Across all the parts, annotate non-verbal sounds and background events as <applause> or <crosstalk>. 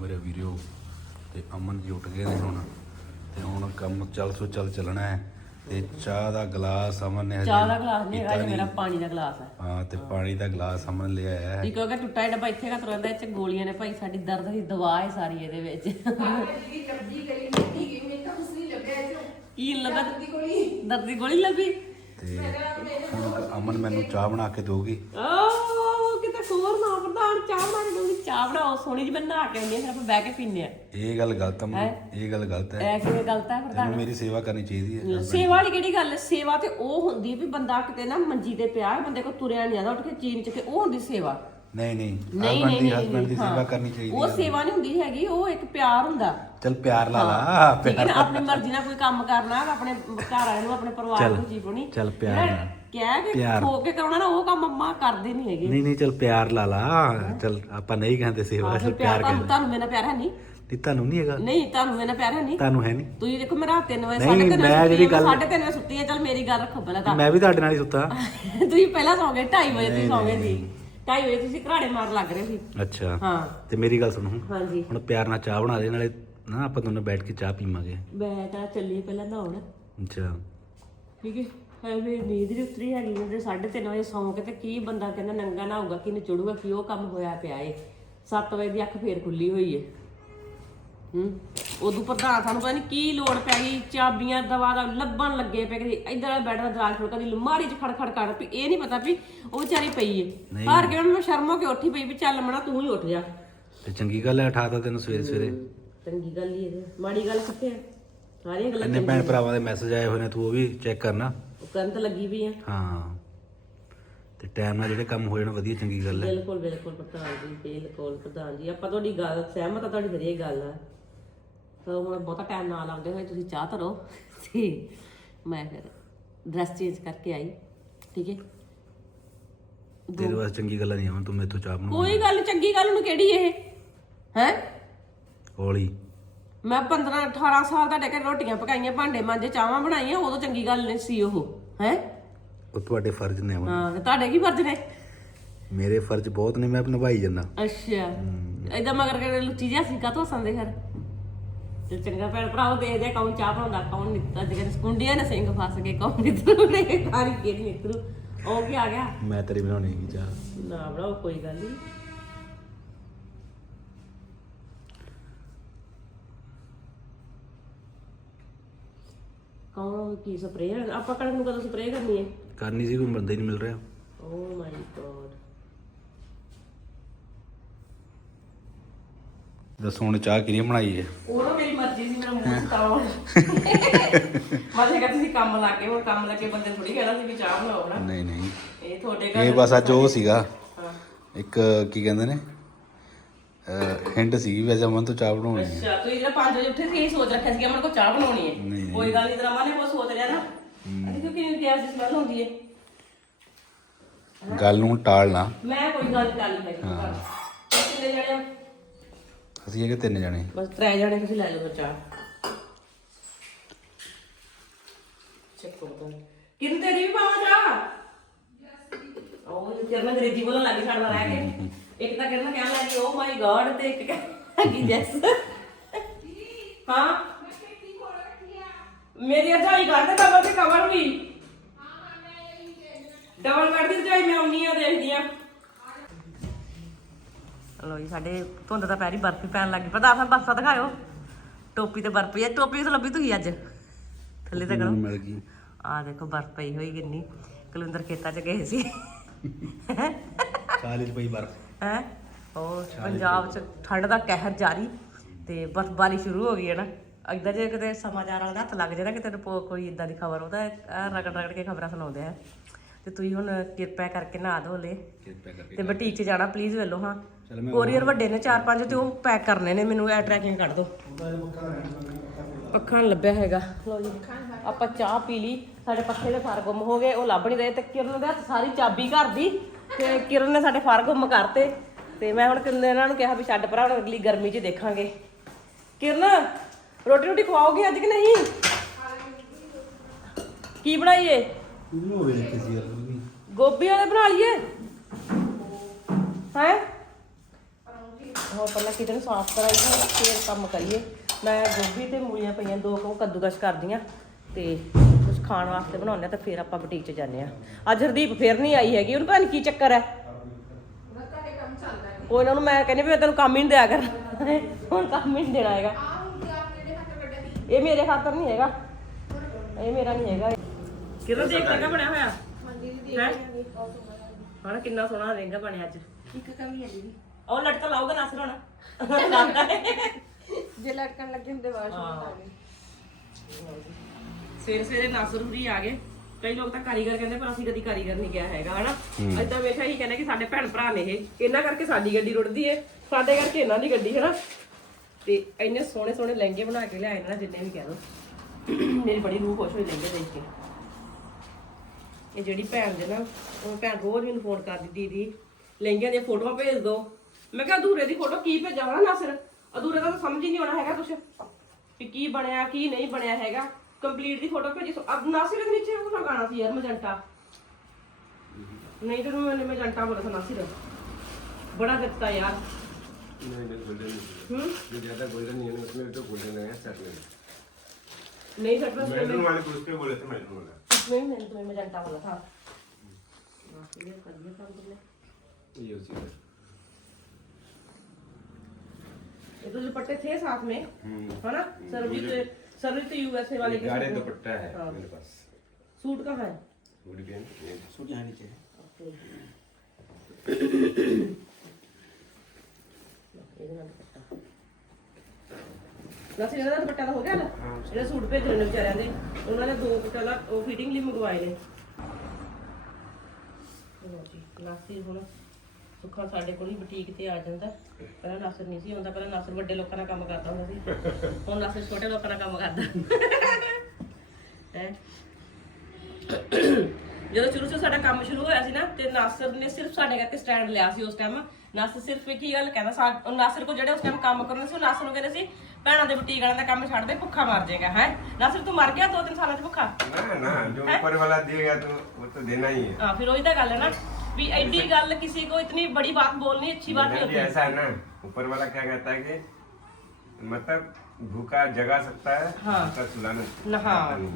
ਮੇਰੇ ਵੀਰੋ ਤੇ ਅਮਨ ਜੀ ਉੱਠ ਗਏ ਨੇ ਹੁਣ। ਤੇ ਹੁਣ ਕੰਮ ਚੱਲ ਸੋ ਚੱਲ ਚੱਲਣਾ ਹੈ। ਤੇ ਚਾਹ ਦਾ ਗਲਾਸ ਅਮਨ ਨੇ ਚਾਹ ਦਾ ਗਲਾਸ ਨਹੀਂ ਹੈਗਾ ਮੇਰਾ ਪਾਣੀ ਦਾ ਗਲਾਸ ਹੈ। ਹਾਂ ਤੇ ਪਾਣੀ ਦਾ ਗਲਾਸ ਅਮਨ ਲਿਆ ਹੈ। ਜੀ ਕਿਉਂਕਿ ਟੁੱਟਾ ਜਿਹੜਾ ਇੱਥੇ ਤੁਰੰਦਾ ਇਹ ਚ ਗੋਲੀਆਂ ਨੇ ਭਾਈ ਸਾਡੀ ਦਰਦ ਦੀ ਦਵਾ ਹੈ ਸਾਰੀ ਇਹਦੇ ਵਿੱਚ। ਕੀ ਲੱਗਾ? ਦਰਦ ਦੀ ਗੋਲੀ ਲੱਭੀ ਤੇ ਅਮਨ ਮੈਨੂੰ ਚਾਹ ਬਣਾ ਕੇ ਦੋਗੀ ਆਹ। ਚਾਹ ਬਣਾ ਕੇ ਦਊਗੀ ਚਾਹ ਬਣਾਓ ਸੋਹਣੀ ਜਿਹੀ ਬਣਾ ਕੇ ਆਉਂਦੀ ਆ ਫਿਰ ਆਪਾਂ ਬਹਿ ਕੇ ਪੀਂਦੇ ਆ। ਇਹ ਗੱਲ ਗਲਤ ਅਮਨ ਇਹ ਗੱਲ ਗਲਤ ਹੈ ਐ ਕਿਵੇਂ ਗਲਤ ਹੈ ਪ੍ਰਧਾਨ? ਤੈਨੂੰ ਮੇਰੀ ਸੇਵਾ ਕਰਨੀ ਚਾਹੀਦੀ ਹੈ ਸੇਵਾ ਵਾਲੀ ਕਿਹੜੀ ਗੱਲ ਹੈ ਸੇਵਾ ਤੇ ਉਹ ਹੁੰਦੀ ਵੀ ਬੰਦਾ ਕਿਤੇ ਨਾ ਮੰਜੀ ਤੇ ਪਿਆ ਹੈ ਬੰਦੇ ਕੋ ਤੁਰਿਆ ਨਹੀਂ ਜਾਂਦਾ ਉੱਠ ਕੇ ਚੀਨ ਚ ਕੇ ਉਹ ਹੁੰਦੀ ਸੇਵਾ। ਨਹੀਂ ਨਹੀਂ ਨਹੀਂ ਹਸਬੰਡ ਦੀ ਨਹੀਂ ਹਸਬੰਡ ਦੀ ਹਾਂ। ਸੇਵਾ ਕਰਨੀ ਚਾਹੀਦੀ ਉਹ ਸੇਵਾ ਨਹੀਂ ਹੁੰਦੀ ਹੈਗੀ ਉਹ ਇੱਕ ਪਿਆਰ ਹੁੰਦਾ। ਚਲ ਪਿਆਰ ਲਾ ਲਾ ਠੀਕ ਹੈ ਨਾ ਆਪਣੀ ਮਰਜ਼ੀ ਨਾਲ ਕੋਈ ਕੰਮ ਕਰਨਾ ਆਪਣੇ ਘਰ ਵਾਲੇ ਨੂੰ ਆਪਣੇ ਪਰਿਵਾਰ ਨੂੰ ਜੀਵਣੀ ਚੱਲ ਪਿਆਰ ਨਾਲ। ਕਹਿ ਕੇ ਖੋ ਕੇ ਕਰਾਉਣਾ ਨਾ ਉਹ ਕੰਮ ਅੰਮਾ ਕਰਦੇ ਨਹੀਂ ਹੈਗੇ। ਨਹੀਂ ਨਹੀਂ ਚਲ ਪਿਆਰ ਲਾ ਲਾ। ਚਲ ਆਪਾਂ ਨਹੀਂ ਕਹਿੰਦੇ ਸੇਵਾ ਚਲ ਪਿਆਰ ਤੁਹਾਨੂੰ ਤੁਹਾਨੂੰ ਮੇਰਾ ਪਿਆਰ ਹੈ ਨਹੀਂ ਨਹੀਂ ਤੁਹਾਨੂੰ ਨਹੀਂ ਹੈਗਾ? ਨਹੀਂ ਤੁਹਾਨੂੰ ਮੇਰਾ ਪਿਆਰ ਹੈ ਨਹੀਂ ਤੁਹਾਨੂੰ ਹੈ ਨਹੀਂ ਤੁਸੀਂ ਦੇਖੋ ਮੈਂ ਰਾਤ 3 ਵਜੇ ਨਹੀਂ, 3:30 ਮੈਂ ਵਜੇ ਜਿਹੜੀ ਸੁੱਤੀ ਗੱਲ- ਹਾਂ 3:30 ਵਜੇ ਸੁੱਤੀ ਹਾਂ ਚਲ ਮੇਰੀ ਗੱਲ ਰੱਖੋ ਪਹਿਲਾਂ ਤਾਂ। ਮੈਂ ਵੀ ਤੁਹਾਡੇ ਨਾਲ ਹੀ ਸੁੱਤਾ। <laughs> ਤੁਸੀਂ ਪਹਿਲਾਂ ਸੌਂ ਗਏ 2:30 ਵਜੇ ਤੁਸੀਂ ਸੌਂ ਗਏ ਸੀ। 2:30 ਵਜੇ ਤੁਸੀਂ ਘਰਾੜੇ ਮਾਰ ਲੱਗ ਰਹੇ ਸੀ। ਅੱਛਾ। ਹਾਂ। ਤੇ ਮੇਰੀ ਗੱਲ ਸੁਣੋ ਹਾਂਜੀ। ਹੁਣ ਪਿਆਰ ਨਾਲ ਚਾਹ ਬਣਾ ਦੇ ਨਾਲੇ ਨਾ ਆਪਾਂ ਦੋਨੋਂ ਬੈਠ ਕੇ ਚਾਹ ਪੀਵਾਂਗੇ। ਮੈਂ ਤਾਂ ਚੱਲੀ ਪਹਿਲਾਂ ਨਹਾਉਣ। ਅੱਛਾ। ਠੀਕ ਹੈ। ਐਵੇਂ ਨੀਂਦ ਨਹੀਂ ਉਤਰੀ ਹੈਗੀ ਉਹਦੇ 3:30 ਵਜੇ ਸੌਂ ਕੇ ਤੇ ਕੀ ਬੰਦਾ ਕਹਿੰਦਾ ਨੰਗਾ ਨਹਾਊਗਾ ਕਿ ਨਚੜੂਗਾ ਕਿ ਉਹ ਕੰਮ ਹੋਇਆ ਪਿਆ ਏ। 7 ਵਜੇ ਦੀ ਅੱਖ ਫੇਰ ਖੁੱਲੀ ਹੋਈ ਏ। ਹੂੰ ਉਦੋਂ ਪ੍ਰਧਾਨ ਸਾਨੂੰ ਪਤਾ ਨਹੀਂ ਕੀ ਲੋੜ ਪੈ ਗਈ ਚਾਬੀਆਂ ਦਵਾ ਦਾ ਲੱਭਣ ਲੱਗੇ ਪਏ ਕਦੀ ਇਧਰ ਵਾਲਾ ਬੈੱਡ ਦਾ ਦਰਾਜ ਖੜਕਾ ਦੀ ਲਮਾਰੀ 'ਚ ਖੜ ਖੜ ਕਰ ਵੀ ਇਹ ਨਹੀਂ ਪਤਾ ਵੀ ਉਹ ਵਿਚਾਰੀ ਪਈ ਏ। ਹਾਰ ਕੇ ਉਹਨੂੰ ਸ਼ਰਮੋ ਕੇ ਉੱਠੀ ਪਈ ਵੀ ਚੱਲ ਮਣਾ ਤੂੰ ਹੀ ਉੱਠ ਜਾ। ਤੇ ਚੰਗੀ ਗੱਲ ਹੈ ਉਠਾਤਾ ਤੈਨੂੰ ਸਵੇਰੇ ਸਵੇਰੇ। ਚੰਗੀ ਗੱਲ ਹੀ ਇਹ ਮਾੜੀ ਗੱਲ ਕਿੱਥੇ ਆ ਸਾਰੀਆਂ ਗੱਲਾਂ ਇੰਨੇ ਭੈਣ ਭਰਾਵਾਂ ਦੇ ਮੈਸੇਜ ਆਏ ਹੋਏ ਨੇ ਤੂੰ ਉਹ ਵੀ ਚੈੱਕ ਕਰਨਾ। ਤਾਂ ਲੱਗੀ ਵੀ ਆ। ਹਾਂ। ਤੇ ਟਾਈਮ ਨਾਲ ਜਿਹੜੇ ਕੰਮ ਹੋ ਜਾਣ ਵਧੀਆ ਚੰਗੀ ਗੱਲ ਹੈ ਬਿਲਕੁਲ ਬਿਲਕੁਲ ਪ੍ਰਧਾਨ ਜੀ ਬਿਲਕੁਲ ਪ੍ਰਧਾਨ ਜੀ। ਆਪਾਂ ਤੁਹਾਡੀ ਗੱਲ ਸਹਿਮਤ ਆ ਤੁਹਾਡੀ ਹਰੇਕ ਗੱਲ ਆ। ਤਾਂ ਹੁਣ ਬਹੁਤਾ ਟਾਈਮ ਨਾ ਲਾਉਂਦੇ ਹੋਏ ਤੁਸੀਂ ਚਾਹ ਧਰੋ ਤੇ ਮੈਂ ਫਿਰ ਡਰੈਸ ਚੇਂਜ ਕਰਕੇ ਆਈ ਠੀਕ ਹੈ? ਤੇਰੇ ਵਾਸਤੇ ਚੰਗੀ ਗੱਲਾਂ ਨਹੀਂ ਆਵਣ ਤੂੰ ਮੇਰੇ ਤੋਂ ਚਾਹ ਬਣਾ ਕੋਈ ਗੱਲ ਚੰਗੀ ਗੱਲ ਨੂੰ ਕਿਹੜੀ ਇਹ? ਹੈ? ਹੌਲੀ। ਮੈਂ 15 18 ਸਾਲ ਦਾ ਡੇਕੇ ਰੋਟੀਆਂ ਪਕਾਈਆਂ ਭਾਂਡੇ ਮਾਂਜੇ ਚਾਹਾਂ ਬਣਾਈਆਂ ਉਦੋਂ ਚੰਗੀ ਗੱਲ ਨਹੀਂ ਸੀ ਉਹ। ਹੈ? ਉਹ ਤੁਹਾਡੇ ਫਰਜ਼ ਨੇ ਅਮਨ ਹਾਂ ਤੇ ਤੁਹਾਡੇ ਕੀ ਫਰਜ਼ ਨੇ? ਮੇਰੇ ਫਰਜ਼ ਬਹੁਤ ਨੇ ਮੈਂ ਨਿਭਾਈ ਜਾਂਦਾ। ਅੱਛਾ। ਏਦਾਂ ਮਗਰ ਕੇ ਲੁੱਚੀ ਜਿਹਾ ਸੀ ਕਾ ਸੰਦੇ ਘਰ ਤੇ ਚੰਗਾ ਭੈਣ ਭਰਾਓ ਦੇਖਦੇ ਆ ਕੌਣ ਚਾਹ ਬਣਾਉਂਦਾ ਕੌਣ ਨਿੱਤਾ ਜਿਹੜੇ ਸਕੁੰਡੀਆਂ ਨੇ ਸਿੰਘ ਫਸ ਗਏ ਕੌਣ ਨਿੱਤਰੂ ਨੇ ਕਾਰੀ ਕਿਹੜੀ ਨਿੱਤਰੂ ਉਹ ਕੀ ਆ ਗਿਆ? ਮੈਂ ਤੇਰੀ ਬਣਾਉਣੀ ਹੈਗੀ ਚਾਹ। ਨਾ ਬਣਾਓ ਕੋਈ ਗੱਲ ਨਹੀਂ ਕੌਣ ਕੀ ਸਪਰੇਅ ਆਪਾਂ ਕਣਕ ਨੂੰ ਕਦੋਂ ਸਪਰੇਅ ਕਰਨੀ ਹੈ ਕਰਨੀ ਸੀ ਕੋਈ ਬੰਦਾ ਹੀ ਨਹੀਂ ਮਿਲ ਰਿਹਾ। ਓ ਮਾਈ ਗॉड ਦੱਸੋ ਹੁਣ ਚਾਹ ਕਿਹਨੇ ਬਣਾਈ ਹੈ? ਉਹ ਨਾ ਮੇਰੀ ਮਰਜ਼ੀ ਸੀ ਮੇਰਾ ਮੂੰਹ ਸਤਾਉਣ ਮੈਂ ਕਿਹਾ ਤੁਸੀਂ ਕੰਮ ਲਾ ਕੇ ਹੁਣ ਕੰਮ ਲੱਗੇ ਬੰਦੇ ਥੋੜੀ ਕਹਿਣਾ ਸੀ ਵੀ ਚਾਹ ਬਣਾਓ ਨਾ ਨਹੀਂ ਨਹੀਂ। ਇਹ ਤੁਹਾਡੇ ਇਹ ਘਰ ਬਸ ਅੱਜ ਉਹ ਸੀਗਾ। ਇੱਕ ਕੀ ਕਹਿੰਦੇ ਨੇ? ਹਿੰਟ ਸੀ ਵੈਸੇ ਅਮਨ ਤੋਂ ਚਾਹ ਬਣਾਉਣੀ ਹੈ। ਅੱਛਾ ਤੁਸੀਂ ਜਿਹੜਾ 5 ਵਜੇ ਉੱਠੇ ਸੀ ਇਹ ਸੋਚ ਰੱਖਿਆ ਸੀ ਕਿ ਅਮਨ ਕੋ ਚਾਹ ਬਣਾਉਣੀ ਹੈ। ਨਹੀਂ, ਨਹੀਂ। ਕੋਈ ਗੱਲ ਨਹੀਂ ਤੇਰਾ ਮਨ ਨੇ ਕੋਈ ਸੋਚ ਲਿਆ ਨਾ। ਅਸੀਂ ਕਿਉਂ ਕਿੰਨੀ ਗੈਸ ਦੀ ਸਮੈਲ ਹੁੰਦੀ ਹੈ? ਗੱਲ ਨੂੰ ਟਾਲਣਾ। ਮੈਂ ਕੋਈ ਗੱਲ ਕਰ ਲਈ ਹੈਗੀ ਘਰ ਕਿੰਨੇ ਜਣੇ ਹੋ? ਅਸੀਂ ਹੈਗੇ ਤਿੰਨ ਜਣੇ। ਬਸ ਤਰੇ ਜਣੇ ਤੁਸੀਂ ਲੈ ਲਓ ਫਿਰ ਚਾਹ। ਚੈੱਕ ਕਰੋ ਤਾਂ ਕਿੰਨ ਤੇਰੀ ਵੀ ਪਾਵਾਂ ਚਾਹ? ਉਹ ਕਿਰਨ ਅੰਗਰੇਜ਼ੀ ਬੋਲਣ ਲੱਗੀ ਸਾਡਾ ਰਹਿ ਕੇ ਇੱਕ ਤਾਂ ਕਿਰਨ ਕਹਿਣ ਲੱਗੀ ਓ ਮਾਈ ਗॉड ਤੇ ਇੱਕ ਕਹਿੰਦੀ ਜੈਸ ਹਾਂ। ਮੇਰੀ ਅਜਾਈ ਕਰਦੇ ਤੇ ਕਵਰ ਵੀ। ਡਬਲ ਕੱਢ ਦੀ ਜਾਈ ਮੈਂ ਆਉਣੀ ਆ ਦੇਖਦੀ ਆ। ਲੋ ਜੀ ਸਾਡੇ ਧੁੰਦ ਦਾ ਪੈਰੀ ਬਰਫੀ ਪੈਣ ਲੱਗੀ ਪਤਾ ਫਿਰ ਬਰਫਾ ਦਿਖਾਇਓ। ਟੋਪੀ ਤੇ ਬਰਫ ਪਈ ਹੈ ਟੋਪੀ ਤਾਂ ਲੱਭੀ ਤੁਸੀਂ ਅੱਜ? ਥੱਲੇ ਤੱਕ ਮੈਨੂੰ ਮਿਲ ਗਈ। ਆ ਦੇਖੋ ਬਰਫ ਪਈ ਹੋਈ ਕਿੰਨੀ। ਕੁਲਿੰਦਰ ਖੇਤਾਂ 'ਚ ਗਏ ਸੀ। 40 ਰੁਪਏ ਬਰਫ। ਹੈ? ਉਹ ਪੰਜਾਬ 'ਚ ਠੰਡ ਦਾ ਕਹਿਰ ਜਾਰੀ ਤੇ ਬਰਫਬਾਰੀ ਸ਼ੁਰੂ ਹੋ ਗਈ ਹੈ ਨਾ। ਇਦਾਂ ਜੇ ਕਿਤੇ ਸਮਾਚਾਰ ਵਾਲਾ ਦਾ ਹੱਥ ਲੱਗ ਜੇ ਨਾ ਕਿਤੇ ਕੋਈ ਇਦਾਂ ਦੀ ਖਬਰ ਉਹਦਾ ਐਂ ਰਗੜ ਰਗੜ ਕੇ ਖਬਰਾਂ ਸੁਣਾਉਂਦੇ ਆ। ਤੇ ਤੁਸੀਂ ਹੁਣ ਕਿਰਪਾ ਕਰਕੇ ਧੋ ਲੈ ਕਿਰਪਾ ਕਰਕੇ ਤੇ ਬੁਟੀਕ 'ਚ ਜਾਣਾ ਪਲੀਜ਼ ਵੇਲੋ ਹਾਂ। ਚੱਲ ਮੈਂ ਕੋਰੀਅਰ ਵੱਡੇ ਨੇ ਚਾਰ ਪੰਜ ਤੇ ਉਹ ਪੈਕ ਕਰਨੇ ਨੇ ਮੈਨੂੰ ਇਹ ਟਰੈਕਿੰਗ ਕੱਢ ਦੋ। ਪੱਖਾ ਨੀ ਲੱਭਿਆ ਹੈਗਾ। ਲਓ ਜੀ ਆਪਾਂ ਚਾਹ ਪੀ ਲਈ। ਸਾਡੇ ਪੱਖੇ ਦੇ ਫਰ ਗੁੰਮ ਹੋ ਗਏ ਉਹ ਲੱਭ ਨਹੀਂ ਰਹੇ। ਤੇ ਕਿਰਨ ਦੇ ਹੱਥ ਸਾਰੀ ਚਾਬੀ ਘਰ ਦੀ। ਤੇ ਕਿਰਨ ਨੇ ਸਾਡੇ ਫਰ ਗੁੰਮ ਕਰਤੇ ਤੇ ਮੈਂ ਹੁਣ ਕਿਰਨ ਇਹਨਾਂ ਨੂੰ ਕਿਹਾ ਵੀ ਛੱਡ ਭਰਾ ਹੁਣ ਅਗਲੀ ਗਰਮੀ 'ਚ ਦੇਖਾਂਗੇ। ਕਿਰਨ ਰੋਟੀ ਰੋਟੀ ਖਵਾਓਗੇ ਅੱਜ ਕਿ ਨਹੀਂ? ਕੀ ਬਣਾਈਏ? ਇਹਨੂੰ ਵੇਖ ਕੇ ਸੀ ਯਾਰ ਵੀ। ਗੋਭੀ ਵਾਲੇ ਬਣਾ ਲਈਏ? ਹੈ? ਹੋਰ ਪਹਿਲਾਂ ਕਿਤੇ ਨੂੰ ਸਾਫ਼ ਕਰਾਈਏ ਫਿਰ ਕੰਮ ਕਰੀਏ। ਮੈਂ ਗੋਭੀ ਤੇ ਮੂਲੀਆਂ ਪਈਆਂ ਦੋ ਕੁ ਕੱਦੂਕਸ਼ ਕਰਦੀਆਂ ਤੇ ਕੁਝ ਖਾਣ ਵਾਸਤੇ ਬਣਾਉਂਦੇ ਆ ਤਾਂ ਫਿਰ ਆਪਾਂ ਬੁਟੀਕ 'ਚ ਜਾਂਦੇ ਆ। ਅੱਜ ਹਰਦੀਪ ਫੇਰ ਨਹੀਂ ਆਈ ਹੈਗੀ ਉਹਨੂੰ ਪਤਾ ਨੀ ਕੀ ਚੱਕਰ ਹੈ। ਉਹ ਇਹਨਾਂ ਨੂੰ ਮੈਂ ਕਹਿੰਦੀ ਵੀ ਮੈਂ ਤੈਨੂੰ ਕੰਮ ਹੀ ਨਹੀਂ ਦਿਆ ਕਰ ਹੁਣ ਕੰਮ ਹੀ ਨਹੀਂ ਦੇਣਾ ਹੈਗਾ। ਇਹ ਮੇਰੇ ਖਾਤਰ ਨਹੀਂ ਹੈਗਾ। ਇਹ ਮੇਰਾ ਨਹੀਂ ਹੈਗਾ। ਕਿਹਦਾ ਦੇਖ ਲਗਾ ਬਣਿਆ ਹੋਇਆ? ਹੈ? ਹਾਂ ਕਿੰਨਾ ਸੋਹਣਾ ਲਹਿੰਗਾ ਬਣਿਆ ਅੱਜ। ਇੱਕ ਕਮੀ ਹੈ ਦੀਦੀ। ਉਹ ਲਟਕਾ ਹੁਣ? ਲੱਗਦਾ ਹੈ। ਜੇ ਲਟਕਣ ਲੱਗੇ ਹੁੰਦੇ ਵਾਸ਼ ਗਏ ਸਵੇਰੇ ਸਵੇਰੇ ਨਾਸਰ ਹੁਰੀ ਆ ਗਏ। ਕਈ ਲੋਕ ਤਾਂ ਕਾਰੀਗਰ ਕਹਿੰਦੇ ਪਰ ਅਸੀਂ ਕਦੀ ਕਾਰੀਗਰ ਨਹੀਂ ਗਿਆ ਹੈਗਾ ਹਨਾ? ਏਦਾਂ ਹਮੇਸ਼ਾ ਹੀ ਕਹਿੰਦੇ ਕਿ ਸਾਡੇ ਭੈਣ ਭਰਾ ਨੇ ਇਹ। ਇਹਨਾਂ ਕਰਕੇ ਸਾਡੀ ਗੱਡੀ ਰੁੜਦੀ ਏ ਸਾਡੇ ਕਰਕੇ ਇਹਨਾਂ ਦੀ ਗੱਡੀ ਹੈਨਾ? ਤੇ ਇੰਨੇ ਸੋਹਣੇ ਸੋਹਣੇ ਲਹਿੰਗੇ ਬਣਾ ਕੇ ਲਿਆਏ ਨੇ ਨਾ ਜਿੰਨੇ ਵੀ ਕਹਿ ਲਓ। ਮੇਰੀ ਬੜੀ ਰੂਹ ਖੁਸ਼ ਹੋਈ ਲਹਿੰਗੇ ਦੇਖ ਕੇ। ਇਹ ਜਿਹੜੀ ਭੈਣ ਦੇ ਨਾ ਉਹ ਭੈਣ ਰੋਜ਼ ਮੈਨੂੰ ਫੋਨ ਕਰਦੀ ਦੀਦੀ ਲਹਿੰਗਿਆਂ ਦੀਆਂ ਫੋਟੋਆਂ ਭੇਜ ਦਿਓ ਮੈਂ ਕਿਹਾ ਅਧੂਰੇ ਦੀ ਫੋਟੋ ਕੀ ਭੇਜਾਂ ਹਨਾ ਨਾਸਰ ਅਧੂਰੇ ਦਾ ਤਾਂ ਸਮਝ ਹੀ ਨਹੀਂ ਆਉਣਾ ਹੈਗਾ ਕੁਛ। ਕਿ ਕੀ ਬਣਿਆ ਕੀ ਨਹੀਂ ਬਣਿਆ ਹੈਗਾ। ਕੰਪਲੀਟ ਦੀ ਫੋਟੋ ਭੇਜੀ ਸੋ ਅਬ ਨਾਸਿਰ ਦੇ ਨੀਚੇ ਉਹ ਲਗਾਣਾ ਸੀ ਯਾਰ ਮਜੰਟਾ ਨਹੀਂ ਤਾਂ ਮੈਂ ਮਜੰਟਾ ਬੋਲਾ था नासिर बड़ा दिखता यार नहीं नहीं गोल्डन नहीं हम्म जो ज्यादा गोल्डन नहीं है ना उसमें तो गोल्डन है सेट में नहीं सर बस मैरून वाले पुरुष के बोले थे मैरून वाला इसमें मैंने तुम्हें मजंटा बोला था नासिर ये कर दिया काम तुमने ये उसी का ये तो दुपट्टे थे साथ में हम्म है ना सरबजीत सरबजीत यूएसए वाले ये के गाढ़े सूट में। दुपट्टा है हाँ। मेरे पास सूट कहाँ है वुड पेन ये सूट यहाँ नीचे है ਇਹਦੇ ਨਾਲ ਦੁਪੱਟਾ ਨਾਸਿਰ ਇਹਦਾ ਦੁਪੱਟਾ ਤਾਂ ਹੋ ਗਿਆ ਨਾ ਜਿਹੜੇ ਸੂਟ ਭੇਜਣੇ ਨੇ ਵਿਚਾਰਿਆਂ ਦੇ ਉਹਨਾਂ ਨੇ ਦੋ ਪਹਿਲਾਂ ਉਹ ਫਿਟਿੰਗ ਲਈ ਮੰਗਵਾਏ ਨੇ ਲਓ ਜੀ ਨਾਸਿਰ ਹੁਣ ਸੁੱਖਾ ਸਾਡੇ ਕੋਲ ਹੀ ਬੁਟੀਕ ਤੇ ਆ ਜਾਂਦਾ। ਪਹਿਲਾਂ ਨਾਸਰ ਨਹੀਂ ਸੀ ਹੁੰਦਾ ਪਹਿਲਾਂ ਨਾਸਰ ਵੱਡੇ ਲੋਕਾਂ ਨਾਲ ਕੰਮ ਕਰਦਾ ਹੁੰਦਾ ਸੀ। ਹੁਣ ਨਾਸਰ ਛੋਟੇ ਲੋਕਾਂ ਨਾਲ ਕੰਮ ਕਰਦਾ। ਜਦੋਂ ਸ਼ੁਰੂ ਤੋਂ ਸਾਡਾ ਕੰਮ ਸ਼ੁਰੂ ਹੋਇਆ ਸੀ ਨਾ ਤੇ ਨਾਸਰ ਨੇ ਸਿਰਫ ਸਾਡੇ ਕਰਕੇ ਸਟੈਂਡ ਲਿਆ ਸੀ ਉਸ ਟਾਈਮ ਨਾਸਰ ਸਿਰਫ ਇੱਕ ਹੀ ਗੱਲ ਕਹਿੰਦਾ ਸਾ ਨਾਸਰ ਕੋ ਜਿਹੜੇ ਉਸ ਟਾਈਮ ਕੰਮ ਕਰਨਾ ਸੀ ਉਹ ਨਾਸਰ ਨੂੰ ਕਹਿੰਦੇ ਸੀ ਭੈਣਾਂ ਦੇ ਬੁਟੀਕ ਵਾਲਿਆਂ ਦਾ ਕੰਮ ਛੱਡ ਦੇ ਭੁੱਖਾ ਮਰ ਜਾਏਗਾ। ਹੈ? ਨਾਸਰ ਤੂੰ ਮਰ ਗਿਆ ਦੋ ਤਿੰਨ ਸਾਲਾਂ ਚ ਭੁੱਖਾ? ਨਾ ਨਾ ਜੋ ਉੱਪਰ ਵਾਲਾ ਦੇਗਾ ਤੂੰ ਉਹ ਤਾਂ ਦੇਣਾ ਹੀ ਹੈ। ਹਾਂ ਫਿਰ ਉਹੀ ਤਾਂ ਗੱਲ ਹੈ ਨਾ। भी एडी गल किसी को इतनी बड़ी बात बोलनी अच्छी बात नहीं होती ऐसा है ना ऊपर वाला क्या कहता है कि मतलब भूखा जगा सकता है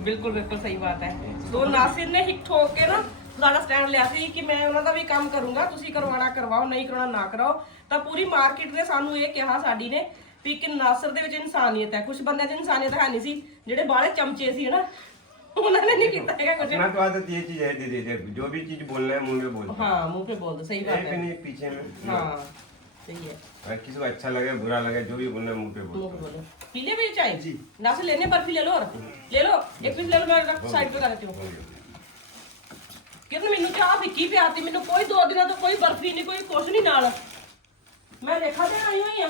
ਬਿਲਕੁਲ ਬਿਲਕੁਲ ਸਹੀ ਬਾਤ ਹੈ। ਸੋ ਨਾਸਿਰ ਨੇ ਹਿੱਕ ਠੋਕ ਕੇ ਨਾ ਤੁਹਾਡਾ ਸਟੈਂਡ ਲਿਆ ਸੀ ਕਿ ਮੈਂ ਉਹਨਾਂ ਦਾ ਵੀ ਕੰਮ ਕਰੂੰਗਾ ਤੁਸੀਂ ਕਰਵਾਣਾ ਕਰਵਾਓ ਨਹੀਂ ਕਰਵਾਉਣਾ ਨਾ ਕਰਾਓ। ਤਾਂ ਪੂਰੀ ਮਾਰਕੀਟ ਨੇ ਸਾਨੂੰ ਇਹ ਕਿਹਾ ਸਾਡੀ ਨੇ ਕਿ ਨਾਸਰ ਦੇ ਵਿੱਚ ਇਨਸਾਨੀਅਤ ਹੈ। ਕੁਝ ਬੰਦੇ 'ਚ ਇਨਸਾਨੀਅਤ ਹੈ ਨਹੀਂ ਸੀ ਜਿਹੜੇ ਬਾਹਲੇ ਚਮਚੇ ਸੀ ਹਨਾ ਉਹਨਾਂ ਨੇ ਨਹੀਂ ਕੀਤਾ ਹੈਗਾ ਕੁਝ अपना तो आदत ये चीज है दीदी देख जो भी चीज बोलना है मुंह में बोल ਹਾਂ ਮੂੰਹ ਤੇ ਬੋਲ ਦੋ ਸਹੀ ਬਾਤ एक ਹੈ नहीं पीछे में ਹਾਂ ਸਹੀ ਹੈ अगर किसी को अच्छा लगे बुरा लगे जो भी बोलना है मुंह पे बोल मुंह पे बोलो पी ले भी चाय जी नासिर लेने बर्फी ले लो और ले लो एक पीस ले लो मैं रख साइड पे कर देती हूँ ਕਿਰਨ ਮੈਨੂੰ ਚਾਹ ਫਿੱਕੀ ਪਿਆਤੀ ਮੈਨੂੰ ਕੋਈ ਦੋ ਦਿਨਾਂ ਤੋਂ ਕੋਈ ਬਰਫੀ ਨਹੀਂ ਕੋਈ ਕੁਛ ਨਹੀਂ ਨਾਲ ਮੈਂ ਦੇਖਾ ਤੇ ਆਈ ਹੋਈ ਆ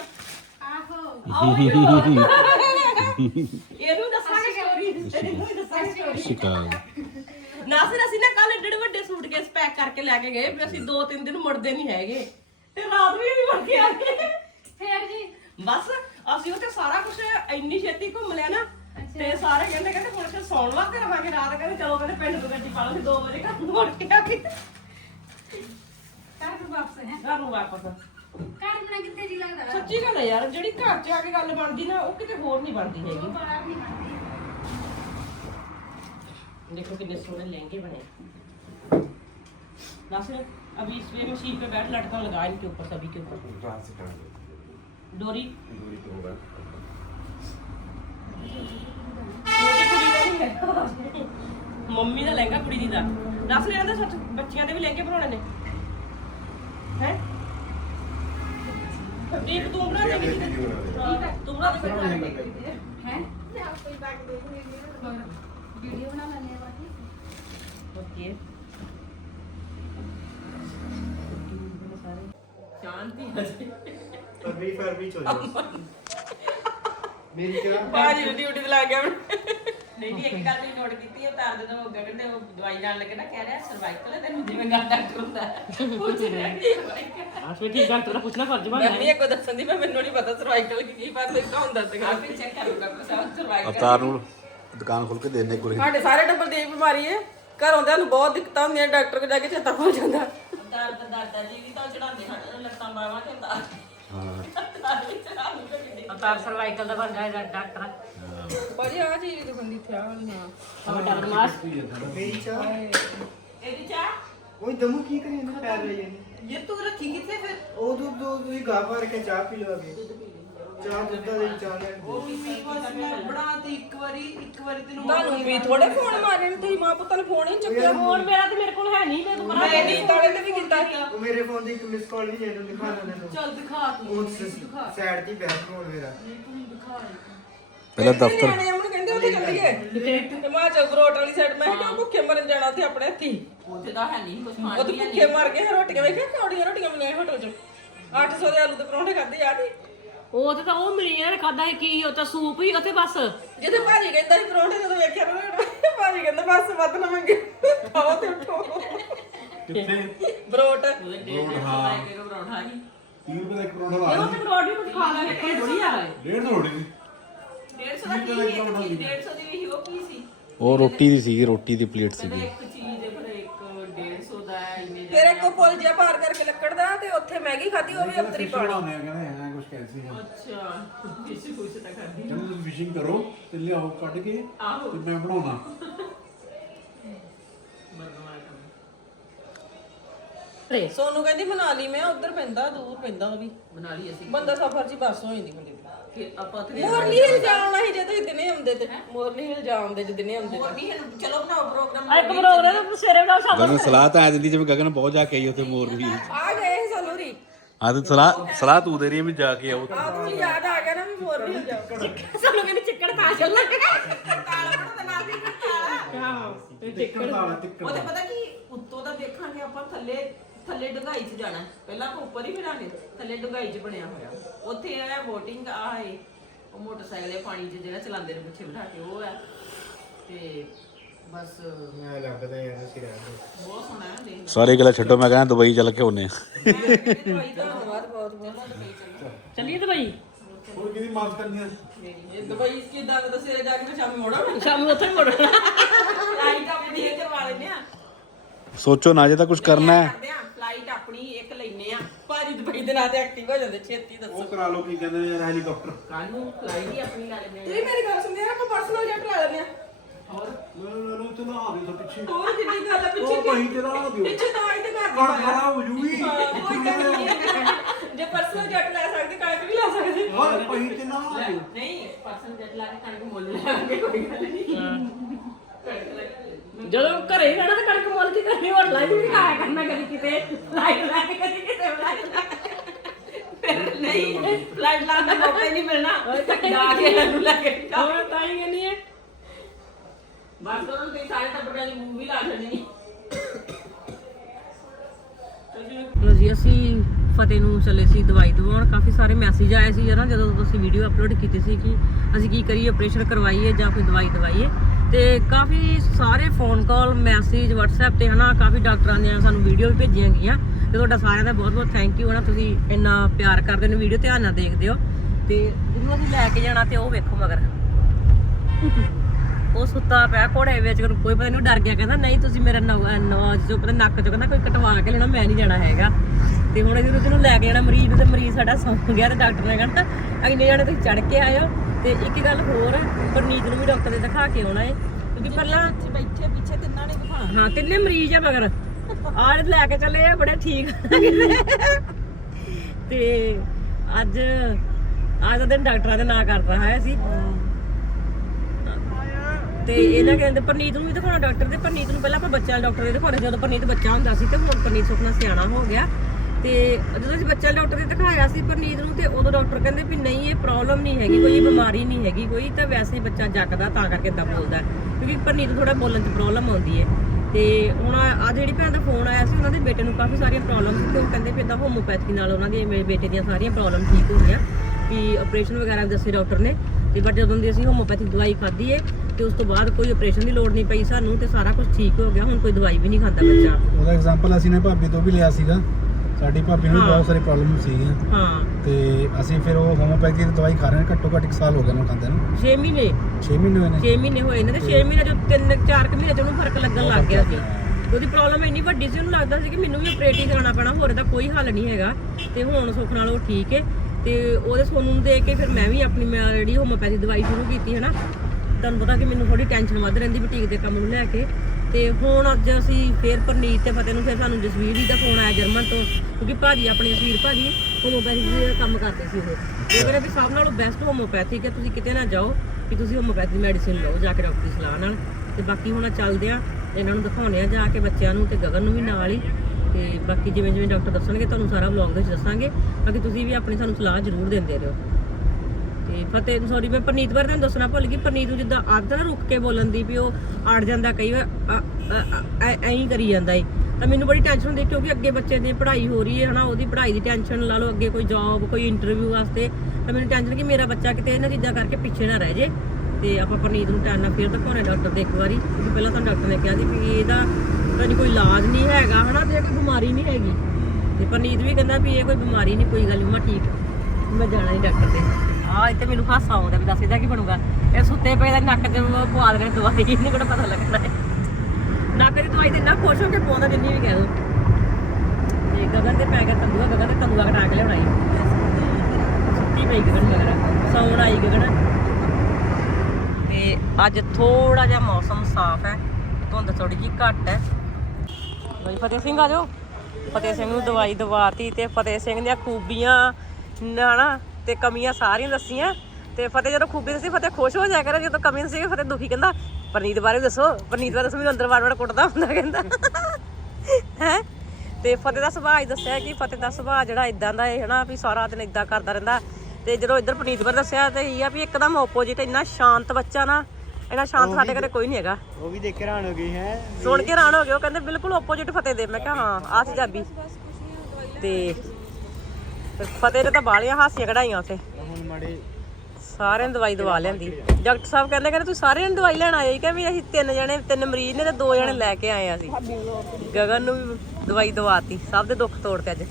ਆਹੋ ਆਓ ਇਹਨੂੰ ਦੱਸਾਂਗੇ ਅਸੀਂ ਨਾ ਕੱਲ ਏਡੇ ਵੱਡੇ ਸੂਟਕੇਸ ਪੈਕ ਕਰਕੇ ਲੈ ਕੇ ਗਏ ਵੀ ਅਸੀਂ ਦੋ ਤਿੰਨ ਦਿਨ ਮੁੜਦੇ ਨਹੀਂ ਹੈਗੇ। ਤੇ ਰਾਤ ਵੀ ਨਹੀਂ ਮੁੜ ਕੇ ਆ ਗਏ। ਫੇਰ ਜੀ। ਬਸ ਅਸੀਂ ਉੱਥੇ ਸਾਰਾ ਕੁਝ ਇੰਨੀ ਛੇਤੀ ਘੁੰਮ ਲਿਆ ਨਾ ਤੇ ਸਾਰੇ ਕਹਿੰਦੇ ਕਹਿੰਦੇ ਹੁਣ ਫਿਰ ਸੌਣ ਵਾਸਤੇ ਰਵਾਂਗੇ ਰਾਤ ਕਹਿੰਦੇ ਚਲੋ ਕਹਿੰਦੇ ਪਿੰਡ ਤੋਂ ਗੱਡੀ ਪਾ ਲਓ 2 ਵਜੇ ਘਰ ਨੂੰ ਮੁੜ ਕੇ ਆ ਕੇ ਘਰ ਨੂੰ ਵਾਪਸ ਹੈ। ਘਰ ਨੂੰ ਵਾਪਸ। ਘਰ ਬਣਾ ਕਿੱਥੇ ਜੀ ਲੱਗਦਾ? ਸੱਚੀ ਗੱਲ ਹੈ ਯਾਰ ਜਿਹੜੀ ਘਰ 'ਚ ਆ ਕੇ ਗੱਲ ਬਣਦੀ ਨਾ ਉਹ ਕਿਤੇ ਹੋਰ ਨਹੀਂ ਬਣਦੀ ਹੈਗੀ। ਬਾਹਰ ਨਹੀਂ ਬਣਦੀ। देखो कितने सोने लहंगे बने नासिर अभी इसमें मशीन पे बैठ लटकन लगा इनके ऊपर सभी के ऊपर तो हाथ से टांग दो डोरी दूरी तो होगा ਛੋਟੀ ਕੁੜੀ ਦਾ ਨਹੀਂ ਹੈ ਮੰਮੀ ਦਾ ਲਹਿੰਗਾ ਕੁੜੀ ਦੀ ਦਾ ਦੱਸ ਰਿਹਾ ਤਾਂ ਸੱਚ ਬੱਚੀਆਂ ਦੇ ਵੀ ਲਹਿੰਗੇ ਬਣਾਉਣੇ ਨੇ ਹੈ ਦੀਪ ਤੂੰ ਬਣਾ ਦੇ दीदी बना दे ਹਾਂ, ਤੂੰ ਬਣਾ ਦੇ ਹੈ ਮੈਂ ਆਪ ਕੋਈ बैग ਵੀਡੀਓ ਬਣਾ ਲੈਣੇ ਆ ਬਾਕੀ। ਓਕੇ। ਸ਼ਾਂਤੀ ਆ ਜੀ। ਫਰਵਰੀ ਫਰਵਰੀ ਚੋ ਮੇਰੀ ਕਿਹੜਾ ਬਾਜੀ ਨੂੰ ਡਿਊਟੀ ਤੇ ਲੱਗ ਗਿਆ ਨਹੀਂ ਜੀ ਇੱਕ ਗੱਲ ਤੇ ਨੋਟ ਕੀਤੀ ਉਹ ਤਾਰ ਦੇ ਤੋਂ ਗਗਨ ਦੇ ਉਹ ਦਵਾਈ ਲੈਣ ਲੱਗੇ ਨਾ ਕਹਿ ਰਿਹਾ ਸਰਵਾਈਕਲ ਹੈ ਤੈਨੂੰ ਜਿਵੇਂ ਗੱਲ ਡਾਕਟਰ ਹੁੰਦਾ ਪੁੱਛ ਰਿਹਾ ਆਸ ਵਿੱਚ ਹੀ ਡਾਕਟਰ ਦਾ ਪੁੱਛਣਾ ਫਰਜ਼ ਬਣਦਾ ਮੈਂ ਇਹ ਕੋ ਦੱਸਣ ਦੀ ਮੈਂ ਮੈਨੂੰ ਨਹੀਂ ਪਤਾ ਸਰਵਾਈਕਲ ਕੀ ਪਰ ਤੇ ਕਾ ਹੁੰਦਾ ਤੇ ਗਾ ਚੈੱਕ ਕਰੂਗਾ ਸਰਵਾਈਕਲ ਅਵਤਾਰ ਨੂੰ ਦੁਕਾਨ ਖੋਲ ਕੇ ਦੇਣੇ ਕੋਲੇ। ਸਾਡੇ ਸਾਰੇ ਟੱਬਰ ਦੀ ਇਹੀ ਬਿਮਾਰੀ ਹੈ ਘਰ ਆਉਂਦਿਆਂ ਨੂੰ ਬਹੁਤ ਦਿੱਕਤਾਂ ਹੁੰਦੀਆਂ ਡਾਕਟਰ ਕੋਲ ਜਾ ਕੇ ਚੇਤਾ ਭੁੱਲ ਜਾਂਦਾ। ਦਰਦ ਦਾਦਾ ਜੀ ਵੀ ਤਾਂ ਚੜਾਉਂਦੇ ਹਨ ਲੱਤਾਂ ਬਾਹਾਂ ਤੇ ਹੁੰਦਾ। ਅਤਾਰ ਸਰਵਾਈਕਲ ਦਾ ਬੰਦਾ ਹੈ ਡਾਕਟਰ ਭਾਜੀ ਆ ਚੀਜ਼ ਦੀ ਦੁਕਾਨ ਇੱਥੇ ਆ ਵਾਲੀ ਹਾਂ ਡਾਕਟਰ ਮਾਸ। ਮੇਰੀ ਚਾਹ। ਇਹਦੀ ਚਾਹ? ਉਹ ਦਮੂ ਕੀ ਕਰੀ ਇਹਨੇ ਪੈਰ ਲਈ ਜਾਂਦੀ ਇਹ ਤੂੰ ਰੱਖੀ ਕਿੱਥੇ ਫਿਰ? ਉਹ ਦੁੱਧ ਦੋ ਤੁਸੀਂ ਗਾ ਭਰ ਕੇ ਚਾਹ ਪੀ ਲਓ ਚਾਹ ਦੁੱਧਾਂ ਦੇ ਚਾਹ ਲੈਣ ਉਹ ਵੀ ਮੇਰੀ ਬਸ ਮੈਂ ਬਣਾਤੀ ਇੱਕ ਵਾਰੀ ਇੱਕ ਵਾਰੀ ਤੈਨੂੰ ਤੁਹਾਨੂੰ ਵੀ ਥੋੜੇ ਫੋਨ ਮਾਰੇ ਨੇ ਤੁਸੀਂ ਮਾਂ ਪੁੱਤਾਂ ਨੇ ਫੋਨ ਹੀ ਨੀ ਚੁੱਕਿਆ। ਫੋਨ ਮੇਰਾ ਤੇ ਮੇਰੇ ਕੋਲ ਹੈ ਨਹੀਂ ਮੈਂ ਤੂੰ ਬਣਾ ਮੈਂ ਨਹੀਂ ਤਾਲੇ ਤੇ ਵੀ ਕੀਤਾ। ਸੀ ਉਹ ਮੇਰੇ ਫੋਨ ਦੀ ਇੱਕ ਮਿਸ ਕਾਲ ਵੀ ਜੇ ਤੂੰ ਦਿਖਾ ਲੈਣਾ ਤੂੰ ਚੱਲ ਦਿਖਾ ਤੂੰ ਉਹ ਸਾਈਡ ਦੀ ਬੈਕ ਕੋਲ ਮੇਰਾ। ਪਹਿਲਾਂ ਦਫ਼ਤਰ ਨਿਆਣੇ ਅਮਨ ਕਹਿੰਦੇ ਉੱਥੇ ਚੱਲੀਏ। ਤੇ ਮਾਂ ਚੱਲ ਬਰੋਟ ਵਾਲੀ ਸਾਈਡ ਮੈਂ ਕਿਹਾ ਭੁੱਖੇ ਮਰਨ ਜਾਣਾ ਉੱਥੇ ਆਪਣੇ ਹੱਥੀ? ਉੱਥੇ ਤਾਂ ਹੈ ਨਹੀਂ ਕੁਝ ਖਾਣ ਉਹ ਤੇ ਭੁੱਖੇ ਮਰ ਗਏ ਰੋਟੀਆਂ ਵੇਖਿਆ ਕੌੜੀਆਂ ਰੋਟੀਆਂ ਮਿਲੀਆਂ ਹੋਟਲ ਚ। 800 ਦੇ ਆਲੂ ਦੇ ਪਰੌਂਠੇ ਖਾਦੇ ਹੀ ਉਹ ਤੇ ਤਾਂ ਉਹ ਮਿਲੀ ਯਾਰ ਖਾਦਾ ਕੀ ਉਹ ਤਾਂ ਸੂਪ ਹੀ ਉੱਥੇ ਬਸ। ਜਿੱਥੇ ਭਾਜੀ ਕਹਿੰਦਾ ਸੀ ਪਰੌਂਠੇ ਜਦੋਂ ਵੇਖਿਆ ਨਾ ਭਾਜੀ ਕਹਿੰਦਾ ਬਸ ਵੱਧ ਨਾ ਮੰਗੇ। ਖਾਓ ਤੇ ਉਠੋ। ਕਿੱਥੇ? ਬਰੋਟ ਪਰੌਠਾ ਹੀ 30 ਰੁਪਏ ਦਾ ਇੱਕ ਪਰੌਂਠਾ ਲਾ ਉਹ ਤੇ ਪਰੌਠੀ ਕੁਝ ਖਾ ਲਾਂਗੇ ਇਹ ਥੋੜੀ ਆ ਡੇਢ ਸੌ ਰੋਟੀ 150 ਦਾ ਕੀ ਇੱਕ ਚੀਜ਼ 150 ਦੀ ਵੀ ਉਹ ਕੀ ਸੀ? ਉਹ ਰੋਟੀ ਦੀ ਸੀਗੀ ਰੋਟੀ ਦੀ ਪਲੇਟ ਸੀਗੀ। ਇੱਕ ਚੀਜ਼ ਦੇ ਫਿਰ ਇੱਕ 150 ਦਾ ਇੰਨੇ ਫਿਰ ਇੱਕ ਉਹ ਪੁੱਲ ਜਿਹਾ ਪਾਰ ਕਰਕੇ ਲੱਕੜ ਦਾ ਤੇ ਉੱਥੇ ਮੈਗੀ ਖਾਧੀ ਉਹ ਵੀ ਅੰਤਰੀ ਪਾਣੀ ਕਹਿੰਦੇ ਹੈ ਕੁਝ ਕੈਂਸੀ ਹੈ ਅੱਛਾ ਕਿਸੇ ਕੁਛ ਤਾਂ ਕਰਦੀ ਕਹਿੰਦੇ ਤੁਸੀਂ ਫਿਸ਼ਿੰਗ ਕਰੋ ਤੇ ਲਿਆਓ ਕੱਢ ਕੇ ਆਹੋ। ਤੇ ਮੈਂ ਬਣਾਉਣਾ। ਰੇ ਸੋਨੂੰ ਕਹਿੰਦੀ ਮਨਾ ਲਈ ਮੈਂ ਉਧਰ ਪੈਂਦਾ ਦੂਰ ਪੈਂਦਾ ਉਹ ਵੀ। ਬਣਾ ਲਈ ਅਸੀਂ। ਬੰਦਾ ਸਫਰ ਹੀ ਬੱਸ ਹੋ ਜਾਂਦੀ ਬੰਦੇ ਦੀ। ਕਿ ਆਪਾਂ ਉੱਥੇ ਮੋਰਨੀ ਹਿਲ ਜਾਣਾ ਸੀ ਜੇ ਤੁਸੀਂ ਦਿਨੇ ਆਉਂਦੇ ਤੇ। ਮੋਰਨੀ ਹਿਲ ਜਾਉਂਦੇ ਜੇ ਦਿਨੇ ਆਉਂਦੇ ਤੇ। ਚਲੋ ਬਣਾਓ ਪ੍ਰੋਗਰਾਮ ਇੱਕ ਪ੍ਰੋਗਰਾਮ ਸਵੇਰੇ ਬਣਾਓ ਸ਼ਾਮ ਗਗਨ ਸਲਾਹ ਤਾਂ ਆ ਦਿੰਦੀ ਜਿਵੇਂ ਗਗਨ ਬਹੁਤ ਜਾ ਕੇ ਆਈ ਉੱਥੇ ਮੋਰ ਦੀ ਆ ਆ ਤੇ ਸਲਾਹ ਸਲਾਹ ਤੂੰ ਦੇ ਰਹੀ ਹੈ ਵੀ ਜਾ ਕੇ ਆਓ ਆ ਤੂੰ ਯਾਦ ਆ ਗਿਆ ਨਾ ਵੀ ਮੋਰਨੀ ਹਿਲ ਜਾਓ। ਸਾਨੂੰ ਕਹਿੰਦੇ ਚਿੱਕੜ ਤਾਂ ਉਹਦੇ ਪਤਾ ਕੀ ਉੱਤੋਂ ਦਾ ਦੇਖਾਂਗੇ ਆਪਾਂ ਥੱਲੇ ਥੱਲੇ ਡੁੰਗਾਈ 'ਚ ਜਾਣਾ। ਹੈ। ਪਹਿਲਾਂ ਆਪਾਂ ਉੱਪਰ ਹੀ ਫਿਰਾਂਗੇ ਥੱਲੇ ਡੁੰਗਾਈ 'ਚ ਬਣਿਆ ਹੋਇਆ। ਉੱਥੇ ਹੈ ਬੋਟਿੰਗ ਆ ਹੈ ਉਹ ਮੋਟਰਸਾਈਕਲ ਹੈ ਪਾਣੀ 'ਚ ਜਿਹੜਾ ਚਲਾਉਂਦੇ ਨੇ ਪਿੱਛੇ ਬਿਠਾ ਕੇ ਉਹ ਹੈ। ਤੇ ਬਸ। ਮੈਂ ਲੱਗਦਾ ਯਾਰ ਅਸੀਂ ਰਹਿ ਗਏ ਬਹੁਤ ਸੋਹਣਾ ਹੈ ਦੇਖ ਸਾਰੇ ਗੱਲਾਂ ਛੱਡੋ ਮੈਂ ਕਹਿੰਦਾ ਦੁਬਈ ਚੱਲ ਕੇ ਆਉਨੇ ਆ ਧੰਨਵਾਦ ਬਹੁਤ ਬਹੁਤ ਚੱਲੀਏ ਤੇ ਭਾਈ ਹੋਰ ਕਿਹਦੀ ਮਾਫ ਕਰਨੀ ਹੈ ਇਹ ਦੁਬਈ ਕਿਦਾਂ ਦਾ ਸਵੇਰੇ ਜਾ ਕੇ ਮੈਂ ਸ਼ਾਮੀ ਮੋੜਾ? ਸ਼ਾਮ ਨੂੰ ਉੱਥੇ ਮੁੜਨਾ ਫਲਾਈਟ ਆਪਣੀ ਇਹ ਕਰਵਾ ਲੈਨੇ ਆ। ਸੋਚੋ ਨਾ ਜੇ ਤਾਂ ਕੁਝ ਕਰਨਾ ਹੈ। ਕਰਦੇ ਆ ਫਲਾਈਟ ਆਪਣੀ ਇੱਕ ਲੈਨੇ ਆ। ਭਾਜੀ ਦੁਬਈ ਦੇ ਨਾਂ ਤੇ ਐਕਟਿਵ ਹੋ ਜਾਂਦੇ ਛੇਤੀ ਦੱਸੋ। ਉਹ ਕਰਾ ਲਓ ਕੀ ਕਹਿੰਦੇ ਨੇ ਯਾਰ ਹੈਲੀਕਾਪਟਰ ਕੱਲ ਨੂੰ ਫਲਾਈਟ ਹੀ ਆਪਣੀ ਲੈ ਲੈਨੇ ਤੁਸੀਂ ਮੇਰੀ ਗੱਲ ਸੁਣਦੇ ਆ ਆਪਾਂ ਪਰਸਨਲ ਜੈਟ ਲੈ ਲੈਂਦੇ ਆ। ਮੈਨੂੰ ਮੈਨੂੰ ਤੇ ਨਾ ਆਵੇ ਤਾਂ ਪਿੱਛੇ। ਹੋਰ ਜਿੰਨੀ ਗੱਲ ਆ ਪਿੱਛੇ ਉਹ ਕਹੀਂ ਤੇ ਨਾ ਦਿਓ। ਪਿੱਛੇ ਤਾਂ ਆਈ ਤੇ ਘਰ ਦੀ ਕਣ ਪਾਇਆ। ਖਰਾਬ ਹੋ ਜੂਗੀ। ਹਾਂ, ਕੋਈ ਗੱਲ ਨਹੀਂ। ਜੇ ਪਰਸਨਲ ਜੈਟ ਲੈ ਸਕਦੇ ਕਣਕ ਵੀ ਲੈ ਸਕਦੇ। ਹਾਂ ਕਹੀਂ ਤੇ ਨਾ ਦਿਓ। ਨਹੀਂ ਪਰਸਨ ਜੱਟ ਲਾ ਕੇ ਕਣਕ ਮੁੱਲ ਲੈਵਾਂਗੇ ਕੋਈ ਗੱਲ ਨਹੀਂ। ਜਦੋਂ ਘਰੇ ਹੀ ਰਹਿਣਾ ਤਾਂ ਕਣਕ ਮੁੱਲ ਕੀ ਕਰਨੀ ਹੋਰ ਲਾਈ ਵੀ ਖਾਇਆ ਕਰਨਾ ਕਦੀ ਕਿਤੇ ਲਾਈ ਲੈ ਕੇ ਕਦੀ ਕਿਤੇ ਲਾਈ ਫਿਰ ਨਹੀਂ ਫਲਾਈਟ ਲਾਉਣ ਦਾ ਮੌਕਾ ਹੀ ਨਹੀਂ ਮਿਲਣਾ। ਜਾ ਕੇ ਲੈ ਕੇ। ਤਾਂ ਹੀ ਕਹਿੰਦੀ ਹੈ। ਬਸ ਉਹਨਾਂ ਤੇ ਸਾਰੇ ਟੱਬਰਾਂ ਦੀ ਮੂਵੀ ਲਾ ਛੱਡਣੀ ਲੋ ਜੀ ਅਸੀਂ ਫਤਿਹ ਨੂੰ ਚੱਲੇ ਸੀ ਦਵਾਈ ਦਵਾਉਣ। ਕਾਫੀ ਸਾਰੇ ਮੈਸੇਜ ਆਏ ਸੀ ਨਾ ਜਦੋਂ ਅਸੀਂ ਵੀਡੀਓ ਅਪਲੋਡ ਕੀਤੀ ਸੀ ਕਿ ਅਸੀਂ ਕੀ ਕਰੀਏ ਆਪਰੇਸ਼ਨ ਕਰਵਾਈਏ ਜਾਂ ਕੋਈ ਦਵਾਈ ਦਵਾਈਏ। ਤੇ ਕਾਫੀ ਸਾਰੇ ਫੋਨ ਕਾਲ ਮੈਸੇਜ WhatsApp ਤੇ ਹਨਾ, ਕਾਫੀ ਡਾਕਟਰਾਂ ਦੀਆਂ ਸਾਨੂੰ ਵੀਡੀਓ ਵੀ ਭੇਜੀਆਂ ਗਈਆਂ। ਤੇ ਤੁਹਾਡਾ ਸਾਰਿਆਂ ਦਾ ਬਹੁਤ ਬਹੁਤ ਥੈਂਕ ਯੂ ਹਨਾ, ਤੁਸੀਂ ਇੰਨਾ ਪਿਆਰ ਕਰਦੇ ਨੇ ਵੀਡੀਓ ਧਿਆਨ ਨਾਲ ਦੇਖਦੇ ਹੋ। ਤੇ ਜਿਹਨੂੰ ਅਸੀਂ ਲੈ ਕੇ ਜਾਣਾ ਤੇ ਉਹ ਵੇਖੋ ਮਗਰ। ਉਹ ਸੁੱਤਾ ਪਿਆ ਘੋੜੇ ਵਿੱਚ ਉਹਨੂੰ ਕੋਈ ਪਤਾ ਨਹੀਂ ਡਰ ਗਿਆ ਕਹਿੰਦਾ ਨਹੀਂ ਤੁਸੀਂ ਮੇਰਾ ਨਵਾ- ਨਵਾਜ਼ ਚੋਂ ਪਤਾ ਨੱਕ ਚੋਂ ਕਹਿੰਦਾ ਕੋਈ ਕਟਵਾ ਕੇ ਲੈਣਾ ਮੈਂ ਨਹੀਂ ਜਾਣਾ ਹੈਗਾ। ਤੇ ਹੁਣ ਇਹਨੂੰ ਜਿਹਨੂੰ ਲੈ ਕੇ ਜਾਣਾ ਮਰੀਜ਼ ਨੂੰ ਤੇ ਮਰੀਜ਼ ਸਾਡਾ ਸੌਂ ਗਿਆ ਤੇ ਡਾਕਟਰ ਨੇ ਕਹਿੰਦਾ ਇੰਨੇ ਜਾਣੇ ਤੁਸੀਂ ਚੜ ਕੇ ਆਇਓ ਤੇ ਇੱਕ ਗੱਲ ਹੋਰ ਪਰਨੀਤ ਨੂੰ ਵੀ ਡਾਕਟਰ ਦੇ ਦਿਖਾ ਕੇ ਆਉਣਾ ਹੈ ਕਿਉਂਕਿ ਪਹਿਲਾਂ ਬੈਠੇ ਪਿੱਛੇ ਤਿੰਨਾਂ ਨੇ ਦਿਖਾ ਹਾਂ ਤਿੰਨੇ ਮਰੀਜ਼ ਆ ਮਗਰ। ਆਹ ਲੈ ਕੇ ਚੱਲੇ ਆ ਬੜੇ ਠੀਕ ਤੇ ਅੱਜ ਅੱਜ ਦਾ ਦਿਨ ਡਾਕਟਰਾਂ ਦੇ ਨਾਂ ਕਰਦਾ ਹੈ ਸੀ। ਤੇ ਇਹਨਾਂ ਕਹਿੰਦੇ, ਪਰਨੀਤ ਨੂੰ ਵੀ ਦਿਖਾਉਣਾ ਡਾਕਟਰ ਦੇ, ਪਰਨੀਤ ਨੂੰ ਪਹਿਲਾਂ ਆਪਾਂ ਬੱਚਿਆਂ ਦੇ ਡਾਕਟਰ ਦੇ ਦਿਖਾਉਂਦੇ ਜਦੋਂ ਪਰਨੀਤ ਬੱਚਾ ਹੁੰਦਾ ਸੀ ਤੇ ਹੁਣ ਪਰਨੀਤ ਸੁਪਨਾ ਸਿਆਣਾ ਹੋ ਗਿਆ। ਤੇ ਜਦੋਂ ਅਸੀਂ ਬੱਚਿਆਂ ਦੇ ਡਾਕਟਰ ਦੇ ਦਿਖਾਇਆ ਸੀ ਪਰਨੀਤ ਨੂੰ ਤੇ ਉਦੋਂ ਡਾਕਟਰ ਕਹਿੰਦੇ ਵੀ ਨਹੀਂ, ਇਹ ਪ੍ਰੋਬਲਮ ਨਹੀਂ ਹੈਗੀ, ਕੋਈ ਬਿਮਾਰੀ ਨਹੀਂ ਹੈਗੀ, ਕੋਈ ਤਾਂ ਵੈਸੇ ਹੀ ਬੱਚਾ ਜੱਕਦਾ ਤਾਂ ਕਰਕੇ ਇਦਾਂ ਬੋਲਦਾ ਕਿਉਂਕਿ ਪਰਨੀਤ ਨੂੰ ਥੋੜਾ ਬੋਲਣ 'ਚ ਪ੍ਰੋਬਲਮ ਆਉਂਦੀ ਹੈ। ਤੇ ਹੁਣ ਆ ਜਿਹੜੀ ਭੈਣ ਦਾ ਫੋਨ ਆਇਆ ਸੀ, ਉਹਨਾਂ ਦੇ ਬੇਟੇ ਨੂੰ ਕਾਫੀ ਸਾਰੀਆਂ ਪ੍ਰੋਬਲਮ ਸੀ ਤੇ ਉਹ ਕਹਿੰਦੇ ਵੀ ਇਦਾਂ ਹੋਮੋਪੈਥੀ ਨਾਲ ਉਹਨਾਂ ਦੇ ਮੇਰੇ ਬੇਟੇ ਦੀਆਂ ਸਾਰੀਆਂ ਪ੍ਰੋਬਲਮ ਠੀਕ ਹੋ ਗਈਆਂ, ਵੀ ਆਪਰੇਸ਼ਨ ਵਗੈਰਾ ਦੱਸੇ ਡਾਕਟਰ ਨੇ। ਤੇ ਬਟ ਜਦੋਂ ਦੀ ਅਸੀਂ ਹੋਮੋਪੈਥਿਕ ਦਵਾਈ ਖਾਧੀ ਏ ਤੇ ਉਸ ਤੋਂ ਬਾਅਦ ਕੋਈ ਆਪਰੇਸ਼ਨ ਦੀ ਲੋੜ ਨਹੀਂ ਪਈ ਸਾਨੂੰ ਤੇ ਸਾਰਾ ਕੁਝ ਠੀਕ ਹੋ ਗਿਆ ਹੁਣ ਕੋਈ ਦਵਾਈ ਵੀ ਨਹੀਂ ਖਾਂਦਾ ਬੱਚਾ। ਉਹਦਾ ਐਗਜ਼ਾਮਪਲ ਅਸੀਂ ਨੇ ਭਾਬੀ ਤੋਂ ਵੀ ਲਿਆ ਸੀਗਾ। ਸਾਡੀ ਭਾਬੀ ਨੂੰ ਵੀ ਬਹੁਤ ਸਾਰੀ ਪ੍ਰੋਬਲਮ ਸੀਗੀਆਂ। ਹਾਂ। ਤੇ ਅਸੀਂ ਫਿਰ ਉਹ ਹੋਮੋਪੈਥੀ ਦੀ ਦਵਾਈ ਖਾ ਰਹੇ ਹਾਂ ਘੱਟੋ ਘੱਟ 1 ਸਾਲ ਹੋ ਗਿਆ ਨੂੰ ਖਾਂਦੇ ਨੂੰ। 6 ਮਹੀਨੇ। 6 ਮਹੀਨੇ ਹੋਏ ਨੇ। 6 ਮਹੀਨੇ ਹੋਏ ਨੇ ਤੇ 6 ਮਹੀਨੇ ਜੋ 3 4 ਮਹੀਨੇ ਚ ਉਹਨੂੰ ਫ਼ਰਕ ਲੱਗਣ ਲੱਗ ਗਿਆ ਸੀ। ਉਹਦੀ ਪ੍ਰੋਬਲਮ ਇੰਨੀ ਵੱਡੀ ਸੀ ਉਹਨੂੰ ਲੱਗਦਾ ਸੀ ਕਿ ਮੈਨੂੰ ਵੀ ਆਪਰੇਟ ਹੀ ਕਰਾਉਣਾ ਪੈਣਾ ਹੋਰ ਇਹਦਾ ਕੋਈ ਹੱਲ ਨਹੀਂ ਹੈਗਾ। ਤੇ ਹੁਣ ਸੁੱਖ ਨਾਲ ਉਹ ਠੀਕ ਹੈ ਤੇ ਉਹਦੇ ਸੋਨੂੰ ਨੂੰ ਦੇ ਕੇ ਫਿਰ ਮੈਂ ਵੀ ਆਪਣੀ ਮੈਂ ਜਿਹੜੀ ਹੋਮੋਪੈਥੀ ਦਵਾਈ ਸ਼ੁਰੂ ਕੀਤੀ ਹੈ ਨਾ ਤੁਹਾਨੂੰ ਪਤਾ ਕਿ ਮੈਨੂੰ ਥੋੜੀ ਟੈਨਸ਼ਨ ਵੱਧ ਰਹਿੰਦੀ ਬੁਟੀਕ ਦੇ ਕੰਮ ਨੂੰ ਲੈ ਕੇ। ਤੇ ਹੁਣ ਅੱਜ ਅਸੀਂ ਫੇਰ ਪਰਨੀਤ ਤੇ ਫਤਿਹ ਨੂੰ ਫਿਰ ਸਾਨੂੰ ਜਸਵੀਰ ਜੀ ਦਾ ਫੋਨ ਆਇਆ ਜਰਮਨ ਤੋਂ, ਕਿਉਂਕਿ ਭਾਜੀ ਆਪਣੇ ਜਸਵੀਰ ਭਾਜੀ ਹੋਮੋਪੈਥੀ ਦਾ ਕੰਮ ਕਰਦੇ ਸੀ ਉਹ। ਉਹ ਕਹਿੰਦੇ ਵੀ ਸਭ ਨਾਲੋਂ ਬੈਸਟ ਹੋਮੋਪੈਥਿਕ ਹੈ, ਤੁਸੀਂ ਕਿਤੇ ਨਾ ਜਾਓ ਕਿ ਤੁਸੀਂ ਹੋਮੋਪੈਥੀ ਮੈਡੀਸਿਨ ਲਓ, ਜਾ ਕੇ ਡਾਕਟਰ ਦੀ ਸਲਾਹ ਨਾਲ। ਤੇ ਬਾਕੀ ਹੁਣ ਚੱਲਦੇ ਆ, ਇਹਨਾਂ ਨੂੰ ਦਿਖਾਉਣੇ ਆ ਜਾ ਕੇ ਬੱਚਿਆਂ ਨੂੰ ਤੇ ਗਗਨ ਨੂੰ ਵੀ ਨਾਲ ਹੀ। ਤੇ ਬਾਕੀ ਜਿਵੇਂ ਜਿਵੇਂ ਡਾਕਟਰ ਦੱਸਣਗੇ, ਤੁਹਾਨੂੰ ਸਾਰਾ ਵਲੌਗ ਵਿੱਚ ਦੱਸਾਂਗੇ। ਬਾਕੀ ਤੁਸੀਂ ਵੀ ਆਪਣੀ ਸਾਨੂੰ ਸਲਾਹ ਜ਼ਰੂਰ ਦਿੰਦੇ ਰਹੋ। ਤੇ ਫਤਿਹ ਸੌਰੀ ਮੈਂ ਪਰਨੀਤ ਬਾਰੇ ਤੁਹਾਨੂੰ ਦੱਸਣਾ ਭੁੱਲ ਗਈ। ਪਰਨੀਤ ਨੂੰ ਜਿੱਦਾਂ ਆਦਤ ਨਾ ਰੁਕ ਕੇ ਬੋਲਣ ਦੀ ਵੀ ਉਹ ਅੜ ਜਾਂਦਾ ਕਈ ਵਾਰ ਐਂ ਹੀ ਕਰੀ ਜਾਂਦਾ ਏ। ਤਾਂ ਮੈਨੂੰ ਬੜੀ ਟੈਨਸ਼ਨ ਹੁੰਦੀ ਕਿਉਂਕਿ ਅੱਗੇ ਬੱਚੇ ਦੀ ਪੜ੍ਹਾਈ ਹੋ ਰਹੀ ਹੈ ਹਨਾ, ਉਹਦੀ ਪੜ੍ਹਾਈ ਦੀ ਟੈਨਸ਼ਨ ਲਾ ਲਓ, ਅੱਗੇ ਕੋਈ ਜੌਬ ਕੋਈ ਇੰਟਰਵਿਊ ਵਾਸਤੇ। ਤਾਂ ਮੈਨੂੰ ਟੈਨਸ਼ਨ ਕਿ ਮੇਰਾ ਬੱਚਾ ਕਿਤੇ ਇਹਨਾਂ ਚੀਜ਼ਾਂ ਕਰਕੇ ਪਿੱਛੇ ਨਾ ਰਹਿ ਜੇ। ਤੇ ਆਪਾਂ ਪਰਨੀਤ ਨੂੰ ਟਾਈਮ ਨਾਲ ਫੇਰ ਦਿਖਾਉਣੇ ਡਾਕਟਰ ਦੇ ਇੱਕ ਵਾਰੀ। ਕਿਉਂਕਿ ਪਹਿਲਾਂ ਤਾਂ ਡਾਕਟਰ ਨੇ ਕਿਹਾ ਸੀ ਵੀ ਇਹਦਾ ਨਹੀਂ ਕੋਈ ਇਲਾਜ ਨਹੀਂ ਹੈਗਾ ਹਨਾ ਤੇ ਕੋਈ ਬਿਮਾਰੀ ਨਹੀਂ ਹੈਗੀ। ਤੇ ਪਰਨੀਤ ਵੀ ਕਹਿੰਦਾ ਵੀ ਇਹ ਕੋਈ ਬਿਮਾਰੀ ਨਹੀਂ ਕੋਈ ਗੱਲ ਨਹੀਂ ਮੈਂ ਠੀਕ ਆ। ਮੈਂ ਜਾਣਾ ਨਹੀਂ ਡਾਕਟਰ ਦੇ। ਆ ਇੱਥੇ ਮੈਨੂੰ ਹਾਸਾ ਆਉਂਦਾ ਵੀ ਦੱਸ ਇਹਦਾ ਕੀ ਬਣੂਗਾ? ਇਹ ਸੁੱਤੇ ਪਏ ਦਾ ਨੱਕ ਤੇ ਪਵਾ ਦੇ ਦਵਾਈ ਇਹਨੂੰ ਕਿਹੜਾ ਪਤਾ ਲੱਗਣਾ ਹੈ? ਨੱਕ ਦੀ ਦਵਾਈ ਤੇ ਇੰਨਾ ਖੁਸ਼ ਹੋ ਕੇ ਪਾਉਂਦਾ ਜਿੰਨੀ ਵੀ ਕਹਿ ਦੋ। ਤੇ ਗਗਨ ਤੇ ਪੈ ਗਿਆ ਤੰਦੂਆ ਗਗਨ ਤੇ ਤੰਦੂਆ ਕਟਾ ਕੇ ਲਿਆਉਣਾ ਈ। ਸੁੱਤੀ ਪਈ ਗਗਨ ਮਗਰ। ਸੌਣ ਆਈ ਗਗਨ। ਤੇ ਅੱਜ ਥੋੜਾ ਜਿਹਾ ਮੌਸਮ ਸਾਫ਼ ਹੈ ਧੁੰਦ ਥੋੜੀ ਜਿਹੀ ਘੱਟ ਹੈ। ਬਈ ਫਤਿਹ ਸਿੰਘ ਆ ਜਾਓ। ਫਤਿਹ ਸਿੰਘ ਨੂੰ ਦਵਾਈ ਦਵਾਤੀ ਤੇ ਫਤਿਹ ਸਿੰਘ ਦੀਆਂ ਖੂਬੀਆਂ ਨਾ ਤੇ ਕਮੀਆਂ ਸਾਰੀਆਂ ਦੱਸੀਆਂ। ਤੇ ਫਤਿਹ ਜਦੋਂ ਖੂਬੀ ਦੱਸੀ, ਫਤਿਹ ਖੁਸ਼ ਹੋ ਜਾਇਆ ਕਰੇ। ਜਦੋਂ ਕਮੀ ਸੀ ਫਤਿਹ ਦੁਖੀ ਕਹਿੰਦਾ, ਪਰਨੀਤ ਬਾਰੇ ਵੀ ਦੱਸੋ। ਪਰਨੀਤ ਬਾਰੇ ਦੱਸੋ ਮੈਨੂੰ ਅੰਦਰ ਵਾੜ ਵਾੜ ਕੁੱਟਦਾ ਹੁੰਦਾ ਕਹਿੰਦਾ। ਹੈ? ਤੇ ਫਤਿਹ ਦਾ ਸੁਭਾਅ ਹੀ ਦੱਸਿਆ ਕਿ ਫਤਿਹ ਦਾ ਸੁਭਾਅ ਜਿਹੜਾ ਇਦਾਂ ਦਾ ਹੈ ਹਨਾ, ਵੀ ਸਾਰਾ ਦਿਨ ਇਦਾਂ ਕਰਦਾ ਰਹਿੰਦਾ। ਤੇ ਜਦੋਂ ਇੱਧਰ ਪਰਨੀਤ ਬਾਰੇ ਦੱਸਿਆ, ਤੇ ਇਹ ਆ ਵੀ ਇੱਕਦਮ ਆਪੋਜੀਟ ਇੰਨਾ ਸ਼ਾਂਤ ਬੱਚਾ ਨਾ ਇੰਨਾ ਸ਼ਾਂਤ ਸਾਡੇ ਘਰੇ ਕੋਈ ਨਹੀਂ ਹੈਗਾ। ਉਹ ਵੀ ਦੇਖ ਕੇ ਹੈਰਾਨ ਹੋ ਗਈ ਹੈ ਸੁਣ ਕੇ ਹੈਰਾਨ ਹੋ ਗਏ ਉਹ ਕਹਿੰਦੇ ਬਿਲਕੁਲ ਆਪੋਜੀਟ ਫਤਿਹ ਦੇ। ਮੈਂ ਕਿਹਾ ਹਾਂ ਆ ਪੰਜਾਬੀ ਤੇ ਤੇ ਫਤਿਹ ਨੇ ਤਾਂ ਬਾਲੀਆਂ ਹਾਸੀਆਂ ਕਢਾਈਆਂ ਉੱਥੇ। ਹੁਣ ਮਾੜੇ ਸਾਰਿਆਂ ਨੂੰ ਦਵਾਈ ਦਵਾ ਲਿਆਂਦੀ। ਡਾਕਟਰ ਸਾਹਿਬ ਕਹਿੰਦੇ ਕਹਿੰਦੇ ਤੁਸੀਂ ਸਾਰਿਆਂ ਨੂੰ ਦਵਾਈ ਲੈਣ ਆਏ ਹੋ ਕਿ ਵੀ ਅਸੀਂ ਤਿੰਨ ਜਣੇ ਤਿੰਨ ਮਰੀਜ਼ ਨੇ ਤੇ ਦੋ ਜਣੇ ਲੈ ਕੇ ਆਏ ਆ ਅਸੀਂ। ਗਗਨ ਨੂੰ ਵੀ ਦਵਾਈ ਦਵਾਤੀ ਸਭ ਦੇ ਦੁੱਖ ਤੋੜ ਤੇ ਅੱਜ।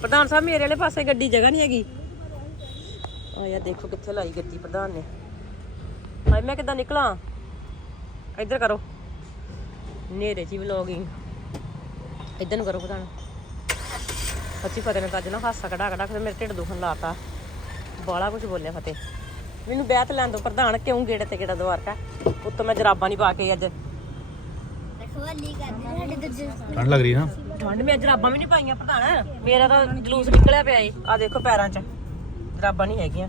ਪ੍ਰਧਾਨ ਸਾਹਿਬ ਮੇਰੇ ਵਾਲੇ ਪਾਸੇ ਗੱਡੀ ਜਗ੍ਹਾ ਨਹੀਂ ਹੈਗੀ। ਆ ਯਾ ਦੇਖੋ ਕਿੱਥੇ ਲਾਈ ਗੱਡੀ ਪ੍ਰਧਾਨ ਨੇ। ਹਾਏ ਮੈਂ ਕਿੱਦਾਂ ਨਿਕਲਾਂ? ਇੱਧਰ ਕਰੋ। ਨੇਰੇ ਚ ਹੀ ਵਲੋਗਿੰਗ ਇੱਧਰ ਨੂੰ ਕਰੋ ਪ੍ਰਧਾਨ ਸੱਚੀ ਫਤਿਹ ਨੇ ਤਾਂ ਅੱਜ ਨਾ ਹਾਸਾ ਕਢਾ ਕਢਾ ਕੇ ਮੇਰੇ ਢਿੱਡ ਦੁਖਣ ਲਾਤਾ। ਬਾਲਾ ਕੁਝ ਬੋਲਿਆ ਫਤਿਹ। ਮੈਨੂੰ ਬੈਤ ਲੈਣ ਦੋ ਪ੍ਰਧਾਨ ਕਿਉਂ ਗੇੜੇ ਤੇ ਗੇੜਾ ਦਵਾਰਕਾ? ਉੱਤੋਂ ਮੈਂ ਜਰਾਬਾਂ ਨਹੀਂ ਪਾ ਕੇ ਅੱਜ। ਠੰਡ ਲੱਗ ਰਹੀ ਨਾ? ਠੰਡ ਮੈਂ ਜਰਾਬਾਂ ਵੀ ਨਹੀਂ ਪਾਈਆਂ ਪ੍ਰਧਾਨ। ਮੇਰਾ ਤਾਂ ਜਲੂਸ ਨਿਕਲਿਆ ਪਿਆ ਏ। ਆ ਦੇਖੋ ਪੈਰਾਂ 'ਚ। ਜਰਾਬਾਂ ਨਹੀਂ ਹੈਗੀਆਂ।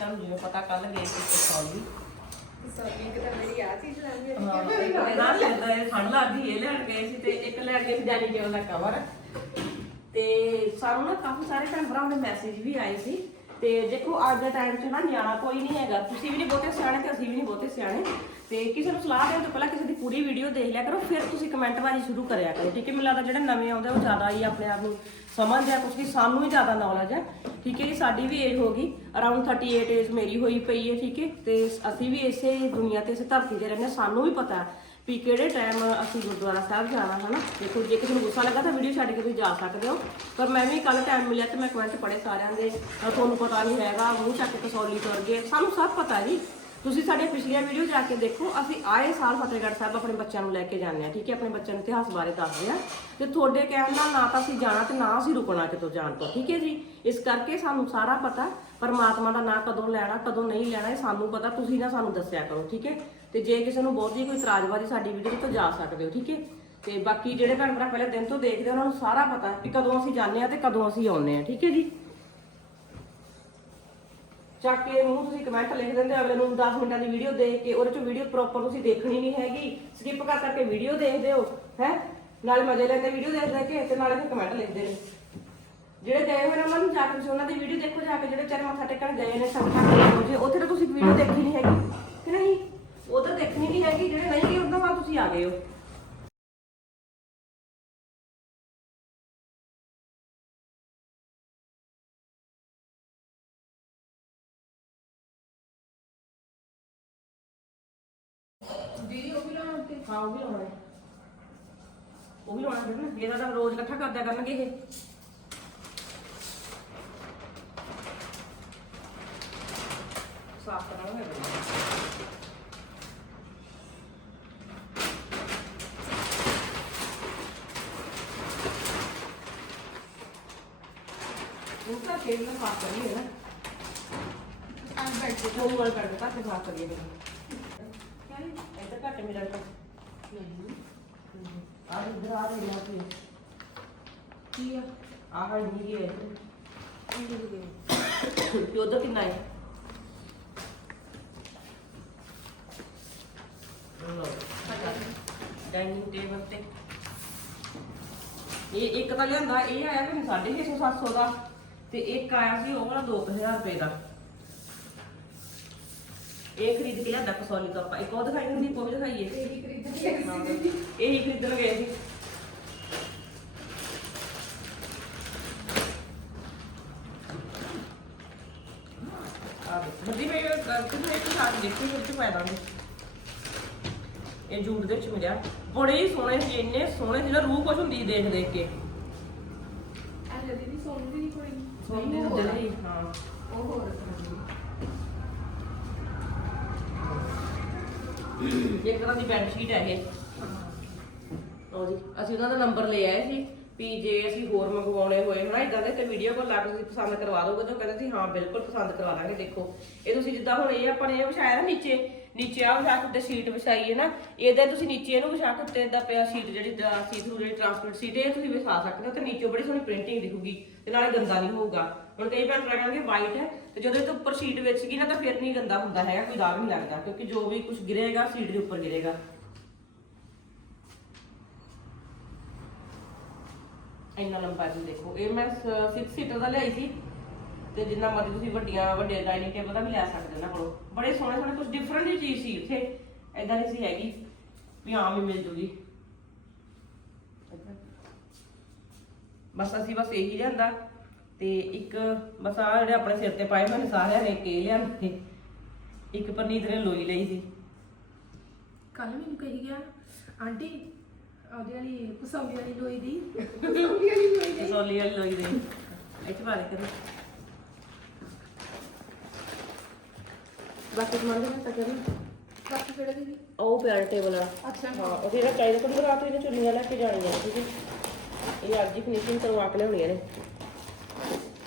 ਅਸੀਂ ਤਾਂ ਜਿਵੇਂ ਪਤਾ ਕੱਲ ਗਏ ਸੀ ਕਸੌਲੀ ਕਸੌਲੀ ਕਿਤੇ ਮੇਰੀ ਆ ਚੀਜ਼ ਲੈਣੀ ਹੈ ਹਾਂ ਲੱਗਦਾ ਹੈ ਠੰਡ ਲੱਗਦੀ ਇਹ ਲੈਣ ਗਏ ਸੀ ਤੇ ਇੱਕ ਲੈਣ ਗਏ ਸੀ ਡੈਨੀ ਜੇਲ ਦਾ ਕਵਰ ਤੇ ਸਾਨੂੰ ਨਾ ਕਾਫੀ ਸਾਰੇ ਭੈਣ ਭਰਾਵਾਂ ਦੇ ਮੈਸੇਜ ਵੀ ਆਏ ਸੀ। ਤੇ ਦੇਖੋ ਅੱਜ ਦੇ ਟਾਈਮ 'ਚ ਨਾ ਨਿਆਣਾ ਕੋਈ ਨਹੀਂ ਹੈਗਾ। ਤੁਸੀਂ ਵੀ ਨਹੀਂ ਬਹੁਤੇ ਸਿਆਣੇ ਤੇ ਅਸੀਂ ਵੀ ਨਹੀਂ ਬਹੁਤੇ ਸਿਆਣੇ। ਤੇ ਕਿਸੇ ਨੂੰ ਸਲਾਹ ਦੇਣ ਤੋਂ ਪਹਿਲਾਂ ਕਿਸੇ ਦੀ ਪੂਰੀ ਵੀਡੀਓ ਦੇਖ ਲਿਆ ਕਰੋ ਫਿਰ ਤੁਸੀਂ ਕਮੈਂਟ ਬਾਜੀ ਸ਼ੁਰੂ ਕਰਿਆ ਕਰੋ ਠੀਕ ਹੈ? ਮੈਨੂੰ ਲੱਗਦਾ ਜਿਹੜੇ ਨਵੇਂ ਆਉਂਦੇ ਉਹ ਜ਼ਿਆਦਾ ਹੀ ਆਪਣੇ ਆਪ ਨੂੰ ਸਮਝਦੇ ਆ ਕੁਝ ਵੀ ਸਾਨੂੰ ਵੀ ਜ਼ਿਆਦਾ ਨੌਲੇਜ ਹੈ ਠੀਕ ਹੈ ਜੀ? ਸਾਡੀ ਵੀ ਏਜ ਹੋ ਗਈ ਅਰਾਊਂਡ 38 ਏਜ ਮੇਰੀ ਹੋਈ ਪਈ ਹੈ ਠੀਕ ਹੈ? ਤੇ ਅਸੀਂ ਵੀ ਇਸੇ ਦੁਨੀਆ ਤੇ ਇਸੇ ਧਰਤੀ ਤੇ ਰਹਿੰਦੇ ਹਾਂ, ਸਾਨੂੰ ਵੀ ਪਤਾ ਵੀ ਕਿਹੜੇ ਟਾਈਮ ਅਸੀਂ ਗੁਰਦੁਆਰਾ ਸਾਹਿਬ ਜਾਣਾ ਹਨਾ? ਦੇਖੋ ਜੇ ਕਿਸੇ ਨੂੰ ਗੁੱਸਾ ਲੱਗਾ ਤਾਂ ਵੀਡੀਓ ਛੱਡ ਕੇ ਤੁਸੀਂ ਜਾ ਸਕਦੇ ਹੋ ਪਰ ਮੈਂ ਵੀ ਕੱਲ ਟਾਈਮ ਮਿਲਿਆ ਤੇ ਮੈਂ ਕਮੈਂਟ ਪੜੇ ਸਾਰਿਆਂ ਦੇ ਤੁਹਾਨੂੰ ਪਤਾ ਨਹੀਂ ਹੈਗਾ ਮੂੰਹ ਚੱਕ ਕੇ ਕਸੌਲੀ ਤੁਰ ਗਏ ਸਾਨੂੰ ਸਭ ਪਤਾ ਜੀ। ਤੁਸੀਂ ਸਾਡੀਆਂ ਪਿਛਲੀਆਂ ਵੀਡੀਓ ਜਾ ਕੇ ਦੇਖੋ ਅਸੀਂ ਆਏ ਸਾਲ ਫਤਿਹਗੜ੍ਹ ਸਾਹਿਬ ਆਪਣੇ ਬੱਚਿਆਂ ਨੂੰ ਲੈ ਕੇ ਜਾਂਦੇ ਆ ਠੀਕ ਹੈ? ਆਪਣੇ ਬੱਚਿਆਂ ਨੂੰ ਇਤਿਹਾਸ ਬਾਰੇ ਦੱਸਦੇ ਆ ਤੇ ਤੁਹਾਡੇ ਕਹਿਣ ਨਾਲ ਨਾ ਤਾਂ ਅਸੀਂ ਜਾਣਾ ਤੇ ਨਾ ਅਸੀਂ ਰੁਕਣਾ ਕਿਤੋਂ ਜਾਣ ਤੋਂ ਠੀਕ ਹੈ ਜੀ? ਇਸ ਕਰਕੇ ਸਾਨੂੰ ਸਾਰਾ ਪਤਾ ਪਰਮਾਤਮਾ ਦਾ ਨਾਂ ਕਦੋਂ ਲੈਣਾ ਕਦੋਂ ਨਹੀਂ ਲੈਣਾ ਇਹ ਸਾਨੂੰ ਪਤਾ ਤੁਸੀਂ ਨਾ ਸਾਨੂੰ ਦੱਸਿਆ ਕਰੋ ਠੀਕ ਹੈ? ਤੇ ਜੇ ਕਿਸੇ ਨੂੰ ਬਹੁਤੀ ਕੋਈ ਇਤਰਾਜ਼ਬਾਜ਼ੀ ਸਾਡੀ ਵੀਡੀਓ ਤੋਂ ਜਾ ਸਕਦੇ ਹੋ ਠੀਕ ਹੈ? ਤੇ ਬਾਕੀ ਜਿਹੜੇ ਭੈਣ ਭਰਾ ਪਹਿਲੇ ਦਿਨ ਤੋਂ ਦੇਖਦੇ ਆ, ਉਹਨਾਂ ਨੂੰ ਸਾਰਾ ਪਤਾ ਵੀ ਕਦੋਂ ਅਸੀਂ ਜਾਂਦੇ ਆ ਤੇ ਕਦੋਂ ਅਸੀਂ ਆਉਂਦੇ ਆ ਠੀਕ ਹੈ ਜੀ? ਚੱਕ ਕੇ ਮੂੰਹ ਤੁਸੀਂ ਕਮੈਂਟ ਲਿਖ ਦਿੰਦੇ ਹੋ, ਅਗਲੇ ਨੂੰ 10 ਮਿੰਟਾਂ ਦੀ ਵੀਡੀਓ ਦੇਖ ਕੇ ਉਹਦੇ ਚ ਵੀਡੀਓ ਪ੍ਰੋਪਰ ਤੁਸੀਂ ਦੇਖਣੀ ਨਹੀਂ ਹੈਗੀ। ਸਕਿਪ ਕਰ ਕਰਕੇ ਵੀਡੀਓ ਦੇਖਦੇ ਹੋ ਹੈ? ਨਾਲੇ ਮਜ਼ੇ ਲੈਂਦੇ ਵੀਡੀਓ ਦੇਖ ਦੇਖ ਕੇ ਤੇ ਨਾਲੇ ਫਿਰ ਕਮੈਂਟ ਲਿਖਦੇ ਨੇ। ਜਿਹੜੇ ਗਏ ਹੋਏ ਨੇ ਉਹਨਾਂ ਨੂੰ ਜਾ ਕੇ ਤੁਸੀਂ ਉਹਨਾਂ ਦੀ ਵੀਡੀਓ ਦੇਖੋ ਜਾ ਕੇ ਜਿਹੜੇ ਚਾਰੇ ਮੱਥਾ ਟੇਕਣ ਗਏ ਨੇ ਸੰਗਤਾਂ ਗਏ ਉੱਥੇ ਤਾਂ ਤੁਸੀਂ ਵੀਡੀਓ ਦੇਖੀ ਨਹੀਂ ਹੈਗੀ ਕਿ ਨਹੀਂ? ਉਧਰ ਦੇਖਣੀ ਨਹੀਂ ਹੈਗੀ ਜਿਹੜੇ ਨਹੀਂ ਗਏ ਉਹਨਾਂ ਬਾਅਦ ਤੁਸੀਂ ਆ ਗਏ ਹੋ। ਦੀਦੀ ਉਹ ਵੀ ਲਾਉਣ ਤੇ ਹਾਂ ਉਹ ਵੀ ਲਾਉਣਾ। ਹੈ। ਉਹ ਵੀ ਲਾਉਣਾ ਨਾ ਇਹਦਾ ਤਾਂ ਰੋਜ਼ ਇਕੱਠਾ ਕਰਦਿਆ ਕਰਨਗੇ ਇਹ। ਸਾਫ਼ ਕਰਨਾ ਹੋਵੇਗਾ ਉਹ ਤਾਂ ਖੇਡ ਨਾ ਸਾਫ਼ ਕਰੀ ਹੈ ਨਾ ਉਹ ਵਾਲ ਦਿੱਤਾ ਤੇ ਸਾਫ਼ ਕਰੀਏ ਫਿਰ। ਘੱਟ ਮੇਰਾ ਤਾਂ ਆ ਇਧਰ ਆ ਰਹੀ ਨਾ ਤੇ ਕੀ ਆ? ਆਹ ਨਹੀਂ ਹੈ। ਤੇ ਉਧਰ ਕਿੰਨਾ ਹੈ? ਡਾਈਨਿੰਗ ਟੇਬਲ ਤੇ। ਇਹ ਇੱਕ ਤਾਂ ਲਿਆਂਦਾ ਇਹ ਆਇਆ ਕਿ 650 700 ਦਾ। ਤੇ ਇੱਕ ਆਇਆ ਸੀ ਉਹ ਵਾਲਾ 2000 ਰੁਪਏ ਦਾ। ਇਹ ਖਰੀਦ ਕੇ ਲਿਆਂਦਾ ਕਸੌਲੀ ਤੋਂ ਆਪਾਂ। ਇੱਕ ਉਹ ਦਿਖਾਈ ਹੁੰਦੀ ਉਹ ਵੀ ਦਿਖਾਈਏ। ਇਹੀ ਗਏ ਸੀ। ਇਹੀ ਖਰੀਦਣ ਗਏ ਸੀ। ਬੱਦੀ ਮੈਂ ਕਿਤੇ ਇੱਕ ਸਾਥ ਦੇਖੀ ਵਿੱਚ ਪਾ ਦਾਂਗੇ ਇਹ ਜੂਟ ਦੇ ਵਿੱਚ ਮਿਲਿਆ। ਬੜੇ ਹੀ ਸੋਹਣੇ ਸੀ ਇੰਨੇ ਸੋਹਣੇ ਸੀ ਨਾ ਰੂਹ ਕੁਛ ਹੁੰਦੀ ਦੇਖ ਦੇਖ ਕੇ। ਆ ਜਦੀ ਵੀ ਵੀ ਨਹੀਂ ਕੋਈ। ਸੋਹਣੇ ਉਹ ਆ। ਜਲਦੀ ਹਾਂ। ਉਹ ਹੋਰ ਆ। ਇੱਕ ਤਰ੍ਹਾਂ ਦੀ ਬੈੱਡ ਸ਼ੀਟ ਹੈ ਇਹ। ਲਓ ਜੀ, ਅਸੀਂ ਉਹਨਾਂ ਦਾ ਨੰਬਰ ਲੈ ਆਏ ਸੀ ਵੀ ਜੇ ਅਸੀਂ ਹੋਰ ਮੰਗਵਾਉਣੇ ਹੋਏ, ਹਨਾ ਇਦਾਂ ਦੇ, ਤੇ ਵੀਡੀਓ ਕਾਲ ਲਾ ਕੇ ਤੁਸੀਂ ਪਸੰਦ ਕਰਵਾ ਦੋਗੇ, ਤਾਂ ਕਹਿੰਦੇ ਸੀ, ਹਾਂ, ਬਿਲਕੁਲ ਪਸੰਦ ਕਰਵਾ ਦਾਂਗੇ, ਦੇਖੋ। ਇਹ ਤੁਸੀਂ ਜਿੱਦਾਂ ਹੁਣ ਇਹ ਆਪਾਂ ਨੇ ਇਹ ਵਿਛਾਇਆ ਨਾ ਨੀਚੇ ਨੀਚੇ ਆ ਵਿਛਾ ਕੇ ਸ਼ੀਟ ਵਿਛਾਈ ਹੈ ਨਾ, ਇਹਦੇ ਤੁਸੀਂ ਨੀਚੇ ਇਹਨੂੰ ਵਿਛਾ ਕੇ ਉੱਤੇ ਇਦਾਂ ਪਿਆ ਸ਼ੀਟ ਜਿਹੜੀ ਸੀ ਥਰੂ ਜਿਹੜੀ ਟ੍ਰਾਂਸਪੇਰੈਂਟ ਸ਼ੀਟ ਇਹ ਤੁਸੀਂ ਵਿਛਾ ਸਕਦੇ ਹੋ, ਤੇ ਨੀਚੇ ਬੜੀ ਸੋਹਣੀ ਪ੍ਰਿੰਟਿੰਗ ਦਿਖੂਗੀ, ਤੇ ਨਾਲੇ ਗੰਦਾ ਨਹੀਂ ਹੋਊਗਾ। ਹੁਣ ਕਈ ਭੈਣ ਟਰਾਈ ਕਰਾਂਗੇ ਵਾਈਟ ਹੈ, ਤੇ ਜਦੋਂ ਇਹ ਤੋਂ ਉੱਪਰ ਸ਼ੀਟ ਵਿੱਚ ਗਈ ਨਾ ਤਾਂ ਫਿਰ ਨਹੀਂ ਗੰਦਾ ਹੁੰਦਾ ਹੈਗਾ, ਕੋਈ ਦਾਗ ਨਹੀਂ ਲੱਗਦਾ, ਕਿਉਂਕਿ ਜੋ ਵੀ ਕੁਝ ਗਿਰੇਗਾ ਸ਼ੀਟ ਦੇ ਉੱਪਰ ਗਿਰੇਗਾ। ਇੰਨਾ ਲੰਬਾ ਜੀ ਦੇਖੋ, ਇਹ ਮੈਂ 6 ਸੀਟਰ ਦਾ ਲਿਆਈ ਸੀ, ਤੇ ਜਿੰਨਾ ਮਰਜ਼ੀ ਤੁਸੀਂ ਵੱਡੀਆਂ, ਵੱਡੇ ਡਾਈਨਿੰਗ ਟੇਬਲ ਦਾ ਵੀ ਲੈ ਸਕਦੇ ਨਾ ਕੋਲੋਂ। ਬੜੇ ਸੋਹਣੇ ਸੋਹਣੇ ਕੁਝ ਡਿਫਰੈਂਟ ਹੀ ਚੀਜ਼ ਸੀ ਉੱਥੇ ਐਦਾਂ ਨਹੀਂ ਸੀ ਹੈਗੀ, ਵੀ ਆਮ ਹੀ ਮਿਲ ਜੂਗੀ। ਬਸ ਅਸੀਂ ਬਸ ਇਹੀ ਲਿਆਂਦਾ। ਤੇ ਇੱਕ ਬਸ ਆ ਜਿਹੜੇ ਆਪਣੇ ਸਿਰ ਤੇ ਪਾਏ ਹੋਏ ਨੇ ਸਾਰਿਆਂ ਨੇ ਕੇ ਲਿਆਂਦੇ ਇੱਕ ਪਰਨੀਤ ਨੇ ਲੋਈ ਲਈ ਸੀ। ਕੱਲ ਮੈਨੂੰ ਕਹੀ ਗਿਆ ਆਂਟੀ ਉਹਦੇ ਵਾਲੀ ਪਸੌਲੀ ਵਾਲੀ ਲੋਈ ਦੀ। ਪਸੌਲੀ ਵਾਲੀ ਲੋਈ ਦੀ? ਸੋਲੀ ਵਾਲੀ ਲੋਈ ਦੇ। ਇੱਥੇ ਦੇ ਕਰੀ। ਬਾਕੀ ਸਮਾਨ ਦੇ ਤਾਂ ਕਰੀ। ਬਾਕੀ ਕਿਹੜਾ ਦੀਦੀ? ਉਹ ਪਿਆਰ ਟੇਬਲ ਵਾਲਾ। ਅੱਛਾ। ਹਾਂ ਉਹ ਜਿਹੜਾ ਚਾਹੀਦਾ ਕੋਈ ਰਾਤ ਨੂੰ ਇਹਨੇ ਚੁੰਨੀਆਂ ਲੈ ਕੇ ਜਾਣੀਆਂ ਠੀਕ ਹੈ। ਇਹ ਅੱਜ ਹੀ ਫਿਨਿਸ਼ਿੰਗ ਕਰਵਾ ਕੇ ਲਿਆਉਣੀਆਂ ਨੇ। Thank you.